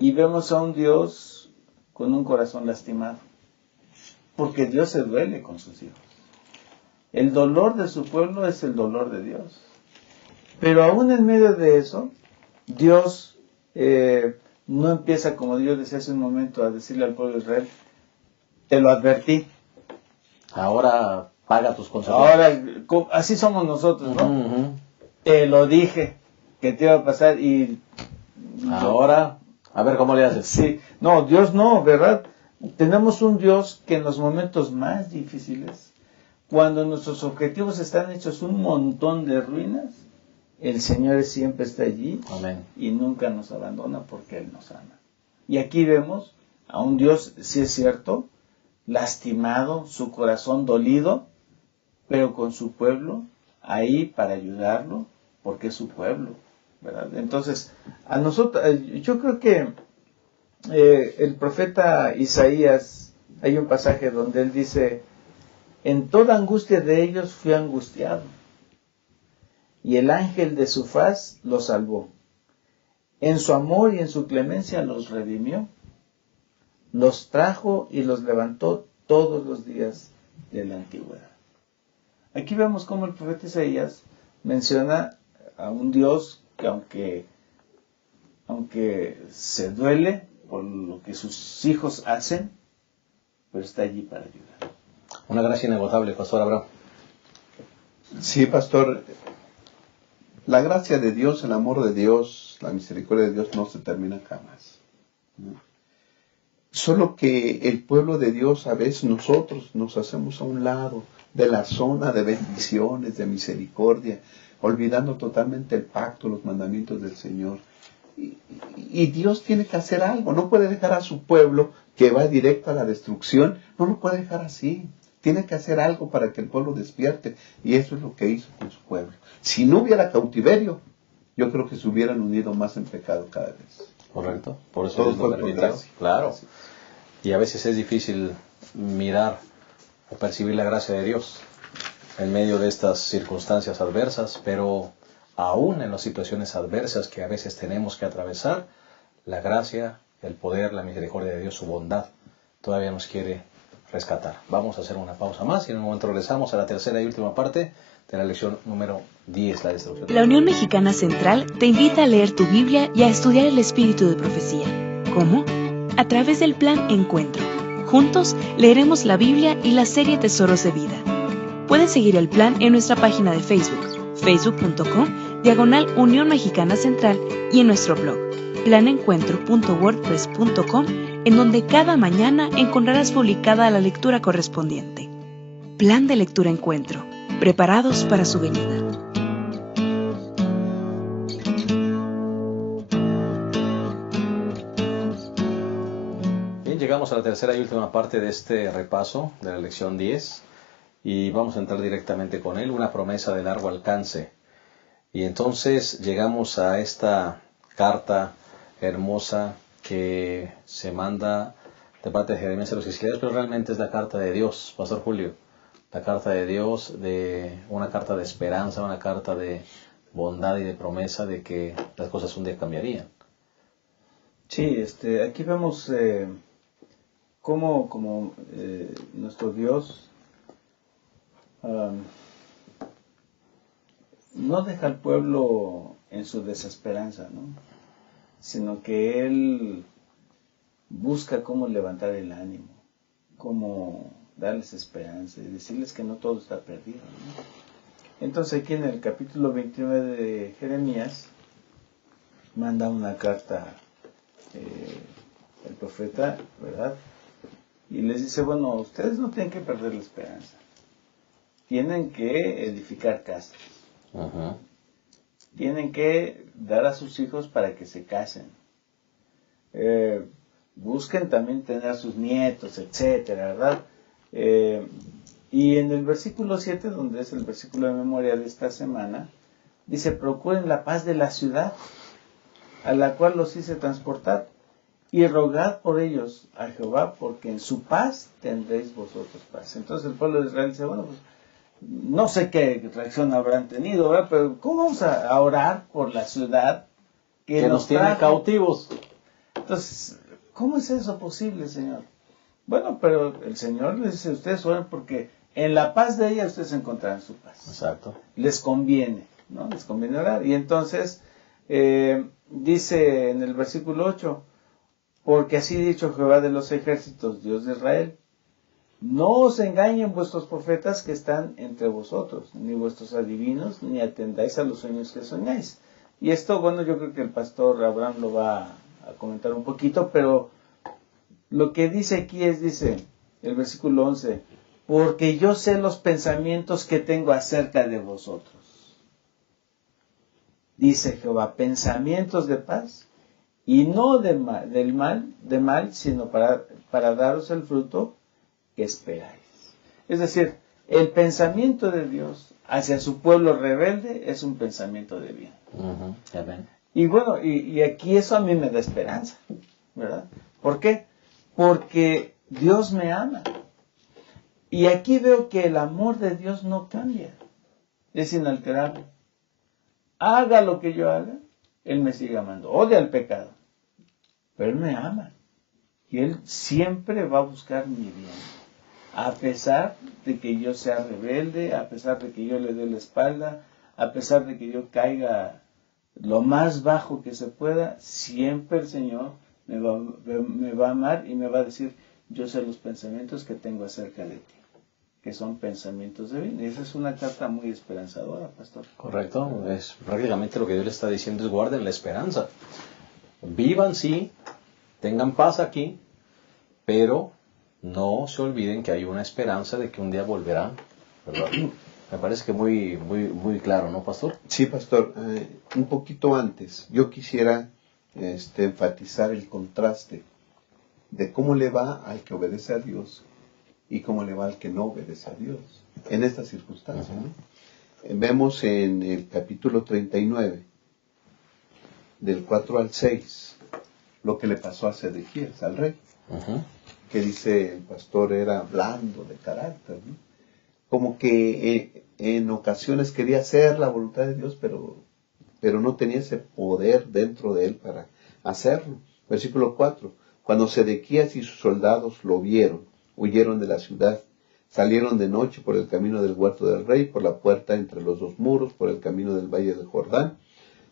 Y vemos a un Dios con un corazón lastimado, porque Dios se duele con sus hijos. El dolor de su pueblo es el dolor de Dios. Pero aún en medio de eso, Dios no empieza, como Dios decía hace un momento, a decirle al pueblo de Israel, te lo advertí. Ahora paga tus consecuencias. Ahora, así somos nosotros, ¿no? Uh-huh. Te lo dije que te iba a pasar y... Ahora, a ver cómo le haces. Sí, no, Dios no, ¿verdad? Tenemos un Dios que en los momentos más difíciles, cuando nuestros objetivos están hechos un montón de ruinas, el Señor siempre está allí. Amén. Y nunca nos abandona porque Él nos ama. Y aquí vemos a un Dios, sí es cierto, lastimado, su corazón dolido, pero con su pueblo ahí para ayudarlo, porque es su pueblo, ¿verdad? Entonces, a nosotros, yo creo que el profeta Isaías, hay un pasaje donde él dice, en toda angustia de ellos fui angustiado, y el ángel de su faz los salvó. En su amor y en su clemencia los redimió, los trajo y los levantó todos los días de la antigüedad. Aquí vemos cómo el profeta Isaías menciona a un Dios que aunque se duele por lo que sus hijos hacen, pero está allí para ayudar. Una gracia inagotable, Pastor Abraham. Sí, pastor. La gracia de Dios, el amor de Dios, la misericordia de Dios no se termina jamás, ¿no? Solo que el pueblo de Dios, a veces nosotros nos hacemos a un lado de la zona de bendiciones, de misericordia, olvidando totalmente el pacto, los mandamientos del Señor. Y Dios tiene que hacer algo, no puede dejar a su pueblo que va directo a la destrucción, no lo puede dejar así. Tiene que hacer algo para que el pueblo despierte, y eso es lo que hizo con su pueblo. Si no hubiera cautiverio, yo creo que se hubieran unido más en pecado cada vez. Correcto. Por eso Todo Dios lo fue por permitió. gracia. Claro. Y a veces es difícil mirar o percibir la gracia de Dios en medio de estas circunstancias adversas, pero aún en las situaciones adversas que a veces tenemos que atravesar, la gracia, el poder, la misericordia de Dios, su bondad, todavía nos quiere rescatar. Vamos a hacer una pausa más y en un momento regresamos a la tercera y última parte de la lección número 10, la destrucción. La Unión Mexicana Central te invita a leer tu Biblia y a estudiar el espíritu de profecía. ¿Cómo? A través del Plan Encuentro. Juntos leeremos la Biblia y la serie Tesoros de Vida. Puedes seguir el plan en nuestra página de Facebook, facebook.com/Unión Mexicana Central, y en nuestro blog, planencuentro.wordpress.com, en donde cada mañana encontrarás publicada la lectura correspondiente. Plan de Lectura Encuentro. Preparados para su venida. Bien, llegamos a la tercera y última parte de este repaso de la lección 10 y vamos a entrar directamente con él, una promesa de largo alcance. Y entonces llegamos a esta carta hermosa que se manda de parte de Jeremías a los Isleos, pero realmente es la carta de Dios, Pastor Julio. La carta de Dios, de una carta de esperanza, una carta de bondad y de promesa de que las cosas un día cambiarían. Sí, aquí vemos cómo nuestro Dios no deja al pueblo en su desesperanza, ¿no? Sino que Él busca cómo levantar el ánimo, cómo darles esperanza y decirles que no todo está perdido, ¿no? Entonces aquí en el capítulo 29 de Jeremías manda una carta el profeta, ¿verdad? Y les dice, bueno, ustedes no tienen que perder la esperanza, tienen que edificar casas, tienen que dar a sus hijos para que se casen, busquen también tener a sus nietos, etcétera, ¿verdad? Y en el versículo 7, donde es el versículo de memoria de esta semana, dice, procuren la paz de la ciudad, a la cual los hice transportar, y rogad por ellos a Jehová, porque en su paz tendréis vosotros paz. Entonces el pueblo de Israel dice, bueno, pues no sé qué reacción habrán tenido, ¿verdad? Pero ¿cómo vamos a orar por la ciudad que nos tiene cautivos? Entonces, ¿cómo es eso posible, Señor? Bueno, pero el Señor les dice, ustedes oren porque en la paz de ella ustedes encontrarán su paz. Exacto. Les conviene, ¿no? Les conviene orar. Y entonces dice en el versículo 8, porque así ha dicho Jehová de los ejércitos, Dios de Israel, no os engañen vuestros profetas que están entre vosotros, ni vuestros adivinos, ni atendáis a los sueños que soñáis. Y esto, bueno, yo creo que el pastor Abraham lo va a comentar un poquito, pero lo que dice aquí dice, el versículo 11, porque yo sé los pensamientos que tengo acerca de vosotros. Dice Jehová, pensamientos de paz y no de mal, sino para daros el fruto que esperáis. Es decir, el pensamiento de Dios hacia su pueblo rebelde es un pensamiento de bien. Y bueno, y aquí eso a mí me da esperanza, ¿verdad? ¿Por qué? Porque Dios me ama. Y aquí veo que el amor de Dios no cambia, es inalterable. Haga lo que yo haga, Él me sigue amando. Odia el pecado, pero Él me ama. Y Él siempre va a buscar mi bien. A pesar de que yo sea rebelde, a pesar de que yo le dé la espalda, a pesar de que yo caiga lo más bajo que se pueda, siempre el Señor me va a amar y me va a decir, yo sé los pensamientos que tengo acerca de ti. que son pensamientos de bien. Y esa es una carta muy esperanzadora, pastor. Correcto, es prácticamente lo que Dios le está diciendo es guarden la esperanza. Vivan, sí, tengan paz aquí, pero no se olviden que hay una esperanza de que un día volverán, ¿verdad? Me parece que muy claro, ¿no, pastor? Sí, pastor. Un poquito antes, yo quisiera enfatizar el contraste de cómo le va al que obedece a Dios y cómo le va al que no obedece a Dios en esta circunstancia, ¿no? Vemos en el capítulo 39, del 4 al 6, lo que le pasó a Sedequías, al rey, que dice el pastor era blando de carácter, ¿no? Como que en ocasiones quería hacer la voluntad de Dios, pero no tenía ese poder dentro de él para hacerlo. Versículo 4. Cuando Sedequías y sus soldados lo vieron, huyeron de la ciudad, salieron de noche por el camino del huerto del rey, por la puerta entre los dos muros, por el camino del valle del Jordán.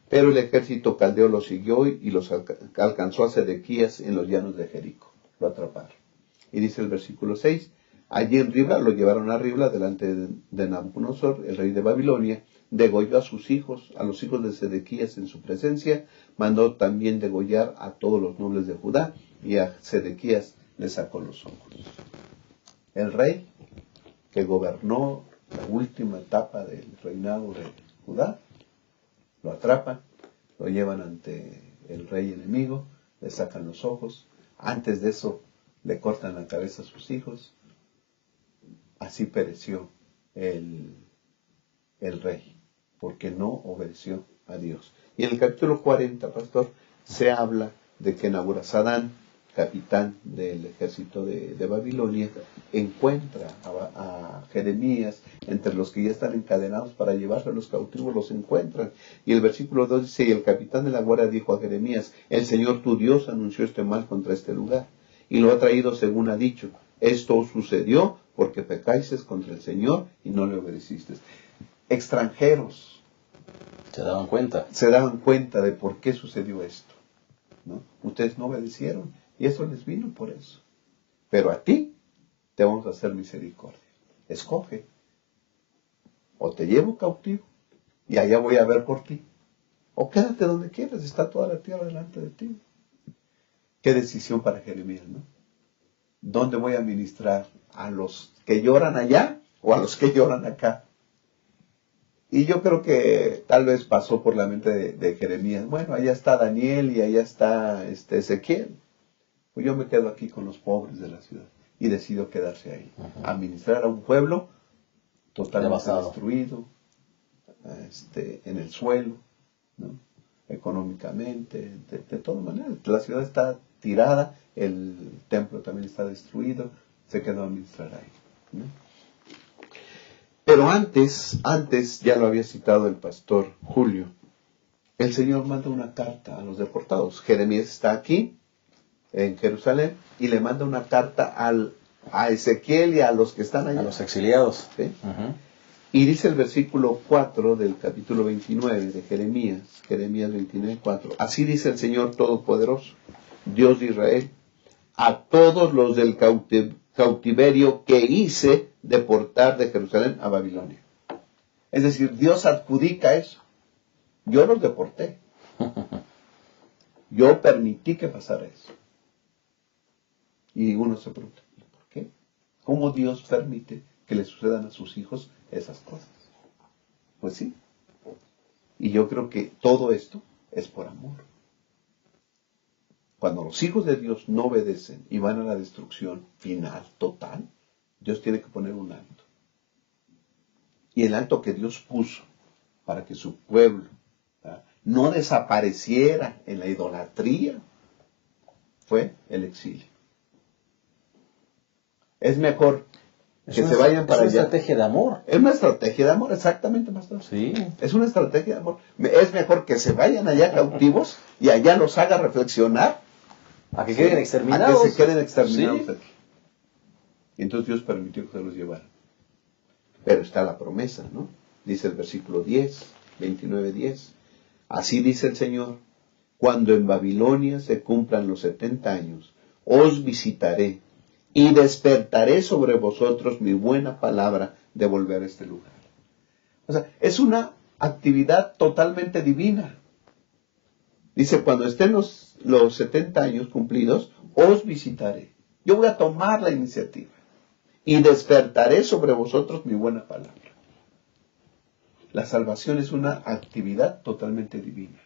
Pero el ejército caldeo los siguió y los alcanzó a Sedequías en los llanos de Jericó. Lo atraparon. Y dice el versículo 6, allí en Ribla, lo llevaron a Ribla delante de Nabucodonosor, el rey de Babilonia, degolló a sus hijos, a los hijos de Sedequías en su presencia, mandó también degollar a todos los nobles de Judá, y a Sedequías le sacó los ojos. El rey que gobernó la última etapa del reinado de Judá, lo atrapan, lo llevan ante el rey enemigo, le sacan los ojos, antes de eso le cortan la cabeza a sus hijos. Así pereció el rey, porque no obedeció a Dios. Y en el capítulo 40, pastor, se habla de que Naburazadán, capitán del ejército de Babilonia, encuentra a Jeremías entre los que ya están encadenados para llevarse a los cautivos, los encuentran. Y el versículo 2 dice, y el capitán de la guardia dijo a Jeremías, el Señor tu Dios anunció este mal contra este lugar, y lo ha traído según ha dicho. Esto sucedió porque pecáis contra el Señor y no le obedecisteis. Extranjeros Se daban cuenta. se daban cuenta de por qué sucedió esto, ¿no? Ustedes no obedecieron y eso les vino por eso. Pero a ti te vamos a hacer misericordia. Escoge. O te llevo cautivo y allá voy a ver por ti. O quédate donde quieras, está toda la tierra delante de ti. Qué decisión para Jeremías, ¿no? ¿Dónde voy a ministrar? ¿A los que lloran allá o a los que lloran acá? Y yo creo que tal vez pasó por la mente de Jeremías, bueno, allá está Daniel y allá está Ezequiel. Pues yo me quedo aquí con los pobres de la ciudad. Y decido quedarse ahí. A ministrar a un pueblo totalmente devastado, destruido, en el suelo, ¿no? Económicamente, de todas maneras. La ciudad está tirada, el templo también está destruido, se quedó a ministrar ahí, ¿no? Pero antes, ya lo había citado el pastor Julio, el Señor manda una carta a los deportados. Jeremías está aquí, en Jerusalén, y le manda una carta a Ezequiel y a los que están allá. a los exiliados. ¿Sí? Y dice el versículo 4 del capítulo 29 de Jeremías 29:4. Así dice el Señor Todopoderoso, Dios de Israel, a todos los del cautiverio que hice deportar de Jerusalén a Babilonia. Es decir, Dios adjudica eso. Yo los deporté. Yo permití que pasara eso. Y uno se pregunta, ¿por qué? ¿Cómo Dios permite que le sucedan a sus hijos esas cosas? Pues sí. Y yo creo que todo esto es por amor. Cuando los hijos de Dios no obedecen y van a la destrucción final, total, Dios tiene que poner un alto. Y el alto que Dios puso para que su pueblo no desapareciera en la idolatría fue el exilio. Es mejor que se vayan para allá. Es una estrategia de amor. Es una estrategia de amor, exactamente, pastor. Sí. Es una estrategia de amor. Es mejor que se vayan allá cautivos y allá los haga reflexionar. A que queden exterminados. A que se queden exterminados Sí. aquí. Y entonces Dios permitió que se los llevaran. Pero está la promesa, ¿no? Dice el versículo 29:10. Así dice el Señor, cuando en Babilonia se cumplan los 70 años, os visitaré y despertaré sobre vosotros mi buena palabra de volver a este lugar. O sea, es una actividad totalmente divina. Dice, cuando estén los 70 años cumplidos, os visitaré. Yo voy a tomar la iniciativa y despertaré sobre vosotros mi buena palabra. La salvación es una actividad totalmente divina.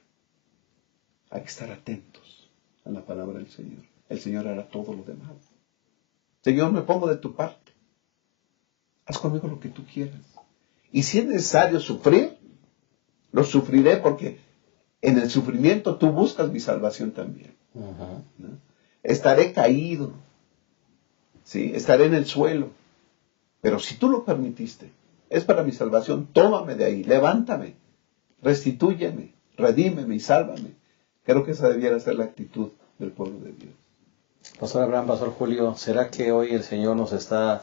Hay que estar atentos a la palabra del Señor. El Señor hará todo lo demás. Señor, me pongo de tu parte. Haz conmigo lo que tú quieras. Y si es necesario sufrir, lo sufriré porque en el sufrimiento tú buscas mi salvación también. ¿No? Estaré caído. ¿Sí? Estaré en el suelo. Pero si tú lo permitiste, es para mi salvación, tómame de ahí, levántame, restitúyeme, redímeme y sálvame. Creo que esa debiera ser la actitud del pueblo de Dios. Pastor Abraham, Pastor Julio, ¿será que hoy el Señor nos está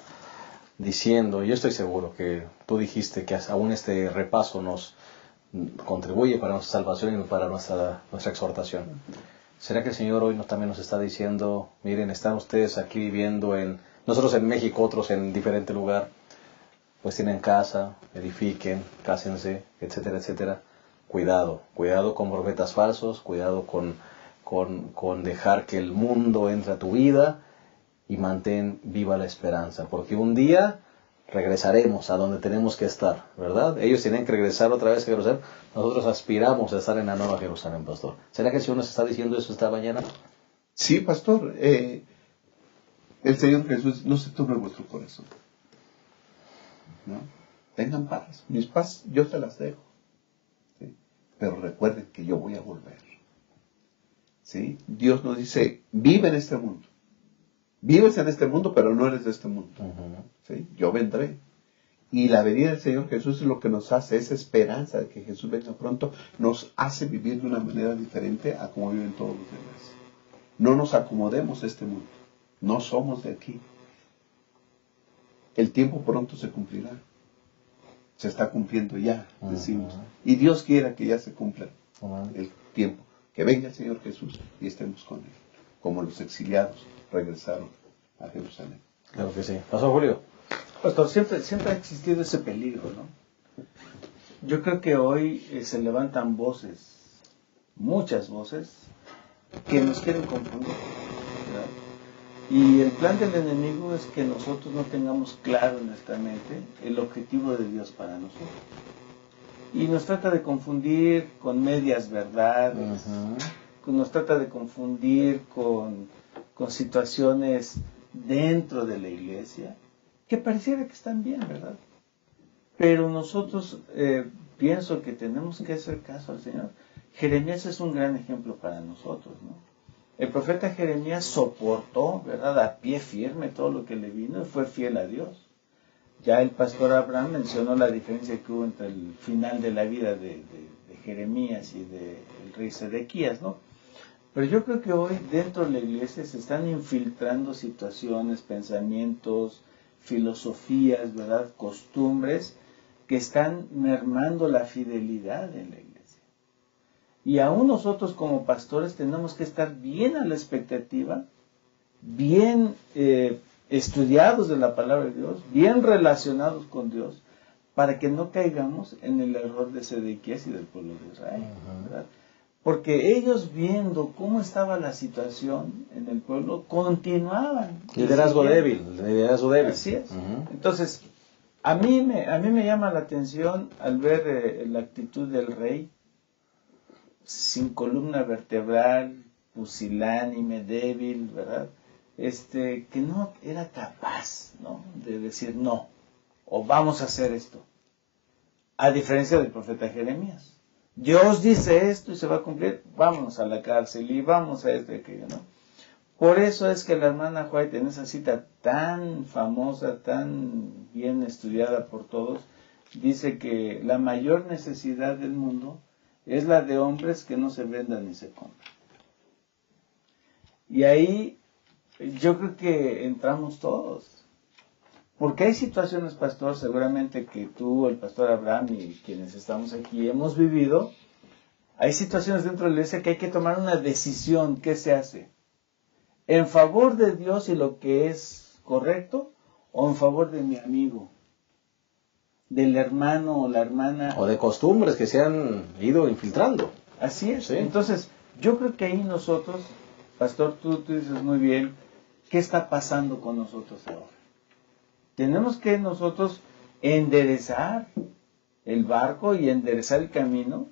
diciendo, yo estoy seguro que tú dijiste que aún este repaso nos contribuye para nuestra salvación y para nuestra exhortación? ¿Será que el Señor hoy también nos está diciendo, miren, están ustedes aquí viviendo nosotros en México, otros en diferente lugar, pues tienen casa, edifiquen, cásense, etcétera, etcétera? Cuidado con profetas falsos, cuidado con dejar que el mundo entre a tu vida y mantén viva la esperanza, porque un día regresaremos a donde tenemos que estar, ¿verdad? Ellos tienen que regresar otra vez a Jerusalén, nosotros aspiramos a estar en la nueva Jerusalén, pastor. ¿Será que el Señor nos está diciendo eso esta mañana? Sí, pastor, el Señor Jesús no se turbe vuestro corazón, ¿no? Tengan paz, mis paz yo te las dejo, ¿sí? Pero recuerden que yo voy a volver, ¿sí? Dios nos dice, vive en este mundo. Vives en este mundo, pero no eres de este mundo. ¿Sí? Yo vendré. Y la venida del Señor Jesús es lo que nos hace, esa esperanza de que Jesús venga pronto, nos hace vivir de una manera diferente a como viven todos los demás. No nos acomodemos a este mundo. No somos de aquí. El tiempo pronto se cumplirá. Se está cumpliendo ya, decimos. Y Dios quiera que ya se cumpla el tiempo. Que venga el Señor Jesús y estemos con Él. Como los exiliados regresaron a Jerusalén. Claro que sí. ¿Pasó, Julio? Pastor, siempre ha existido ese peligro, ¿no? Yo creo que hoy se levantan voces, muchas voces, que nos quieren confundir, ¿verdad? Y el plan del enemigo es que nosotros no tengamos claro en nuestra mente el objetivo de Dios para nosotros. Y nos trata de confundir con medias verdades, nos trata de confundir con situaciones dentro de la iglesia, que pareciera que están bien, ¿verdad? Pero nosotros pienso que tenemos que hacer caso al Señor. Jeremías es un gran ejemplo para nosotros, ¿no? El profeta Jeremías soportó, ¿verdad?, a pie firme todo lo que le vino y fue fiel a Dios. Ya el pastor Abraham mencionó la diferencia que hubo entre el final de la vida de Jeremías y del rey Sedequías, ¿no? Pero yo creo que hoy dentro de la iglesia se están infiltrando situaciones, pensamientos, filosofías, ¿verdad?, costumbres que están mermando la fidelidad en la iglesia. Y aún nosotros como pastores tenemos que estar bien a la expectativa, bien estudiados de la palabra de Dios, bien relacionados con Dios, para que no caigamos en el error de Sedequías y del pueblo de Israel, ¿verdad? Porque ellos viendo cómo estaba la situación en el pueblo, continuaban. Liderazgo débil. Así es. Entonces, a mí me llama la atención al ver la actitud del rey, sin columna vertebral, pusilánime, débil, ¿verdad? Que no era capaz, ¿no?, de decir no, o vamos a hacer esto. A diferencia del profeta Jeremías. Dios dice esto y se va a cumplir, vámonos a la cárcel y vamos a esto y aquello, ¿no? Por eso es que la hermana White, en esa cita tan famosa, tan bien estudiada por todos, dice que la mayor necesidad del mundo es la de hombres que no se vendan ni se compran. Y ahí yo creo que entramos todos. Porque hay situaciones, pastor, seguramente que tú, el pastor Abraham y quienes estamos aquí hemos vivido. Hay situaciones dentro de la iglesia que hay que tomar una decisión. ¿Qué se hace? En favor de Dios y lo que es correcto o en favor de mi amigo, del hermano o la hermana. O de costumbres que se han ido infiltrando. Así es. Sí. Entonces, yo creo que ahí nosotros, pastor, tú dices muy bien, ¿qué está pasando con nosotros ahora? Tenemos que nosotros enderezar el barco y enderezar el camino,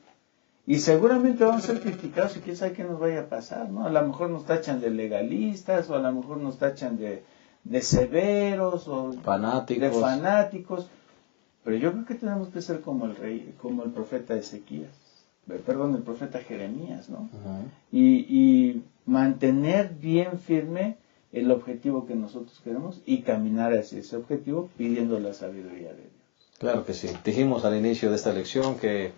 y seguramente vamos a ser criticados y quién sabe qué nos vaya a pasar, ¿no? A lo mejor nos tachan de legalistas, o a lo mejor nos tachan de severos, o Fanáticos. de fanáticos, pero yo creo que tenemos que ser como el rey, como el profeta Ezequías, perdón, el profeta Jeremías, ¿no? Ujú. Y mantener bien firme el objetivo que nosotros queremos y caminar hacia ese objetivo pidiendo la sabiduría de Dios. Claro que sí. Dijimos al inicio de esta lección que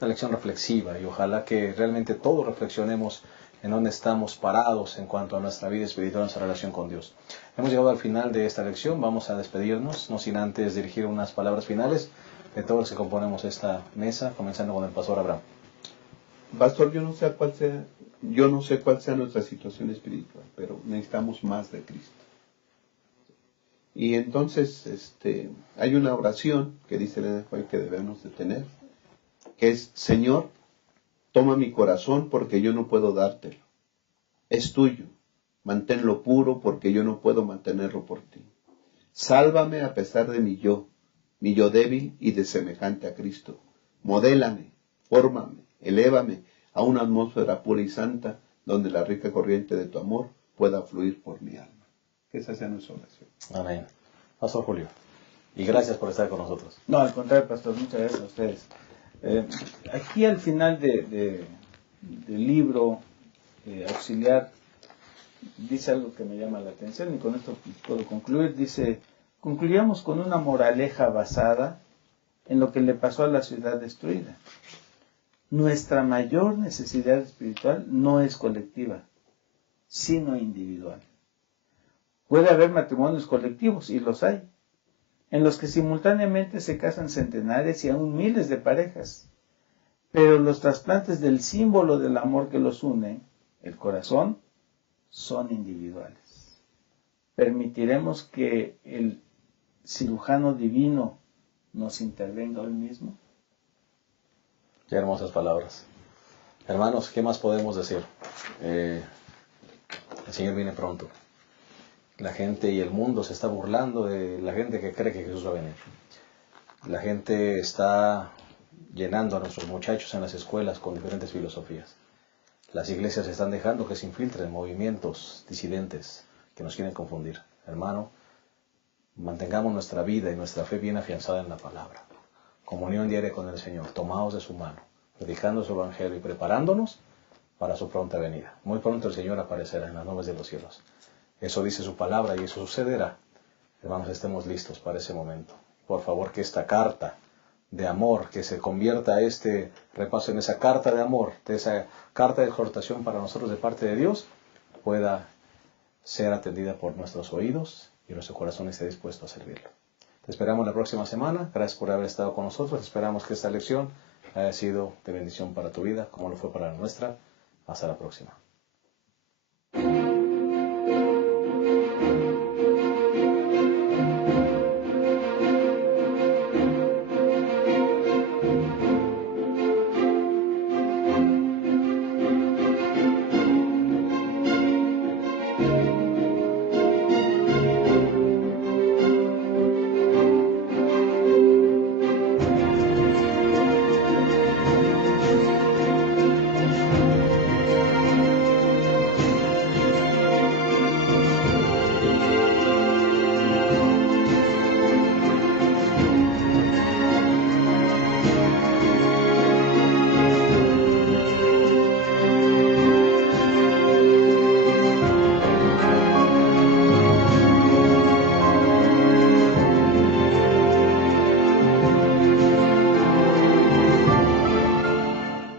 una lección reflexiva, y ojalá que realmente todos reflexionemos en dónde estamos parados en cuanto a nuestra vida espiritual, nuestra relación con Dios. Hemos llegado al final de esta lección, vamos a despedirnos, no sin antes dirigir unas palabras finales de todos los que componemos esta mesa, comenzando con el pastor Abraham. Pastor, yo no sé cuál sea nuestra situación espiritual, pero necesitamos más de Cristo. Y entonces, hay una oración que dice el Evangelio que debemos de tener, que es: Señor, toma mi corazón porque yo no puedo dártelo. Es tuyo. Manténlo puro porque yo no puedo mantenerlo por ti. Sálvame a pesar de mi yo débil y desemejante a Cristo. Modélame, fórmame, elévame a una atmósfera pura y santa donde la rica corriente de tu amor pueda fluir por mi alma. Que esa sea nuestra oración. Amén. Pastor Julio, y gracias por estar con nosotros. No, al contrario, pastor, muchas gracias a ustedes. Aquí al final del libro auxiliar dice algo que me llama la atención y con esto puedo concluir. Dice: concluyamos con una moraleja basada en lo que le pasó a la ciudad destruida. Nuestra mayor necesidad espiritual no es colectiva, sino individual. Puede haber matrimonios colectivos, y los hay, en los que simultáneamente se casan centenares y aún miles de parejas. Pero los trasplantes del símbolo del amor que los une, el corazón, son individuales. ¿Permitiremos que el cirujano divino nos intervenga hoy mismo? Qué hermosas palabras. Hermanos, ¿qué más podemos decir? El Señor viene pronto. La gente y el mundo se está burlando de la gente que cree que Jesús va a venir. La gente está llenando a nuestros muchachos en las escuelas con diferentes filosofías. Las iglesias están dejando que se infiltren movimientos disidentes que nos quieren confundir. Hermano, mantengamos nuestra vida y nuestra fe bien afianzada en la palabra. Comunión diaria con el Señor, tomados de su mano, predicando su evangelio y preparándonos para su pronta venida. Muy pronto el Señor aparecerá en las nubes de los cielos. Eso dice su palabra y eso sucederá. Hermanos, estemos listos para ese momento. Por favor, que esta carta de amor, que se convierta este repaso en esa carta de amor, de esa carta de exhortación para nosotros de parte de Dios, pueda ser atendida por nuestros oídos y nuestro corazón esté dispuesto a servirlo. Te esperamos la próxima semana. Gracias por haber estado con nosotros. Esperamos que esta lección haya sido de bendición para tu vida, como lo fue para la nuestra. Hasta la próxima.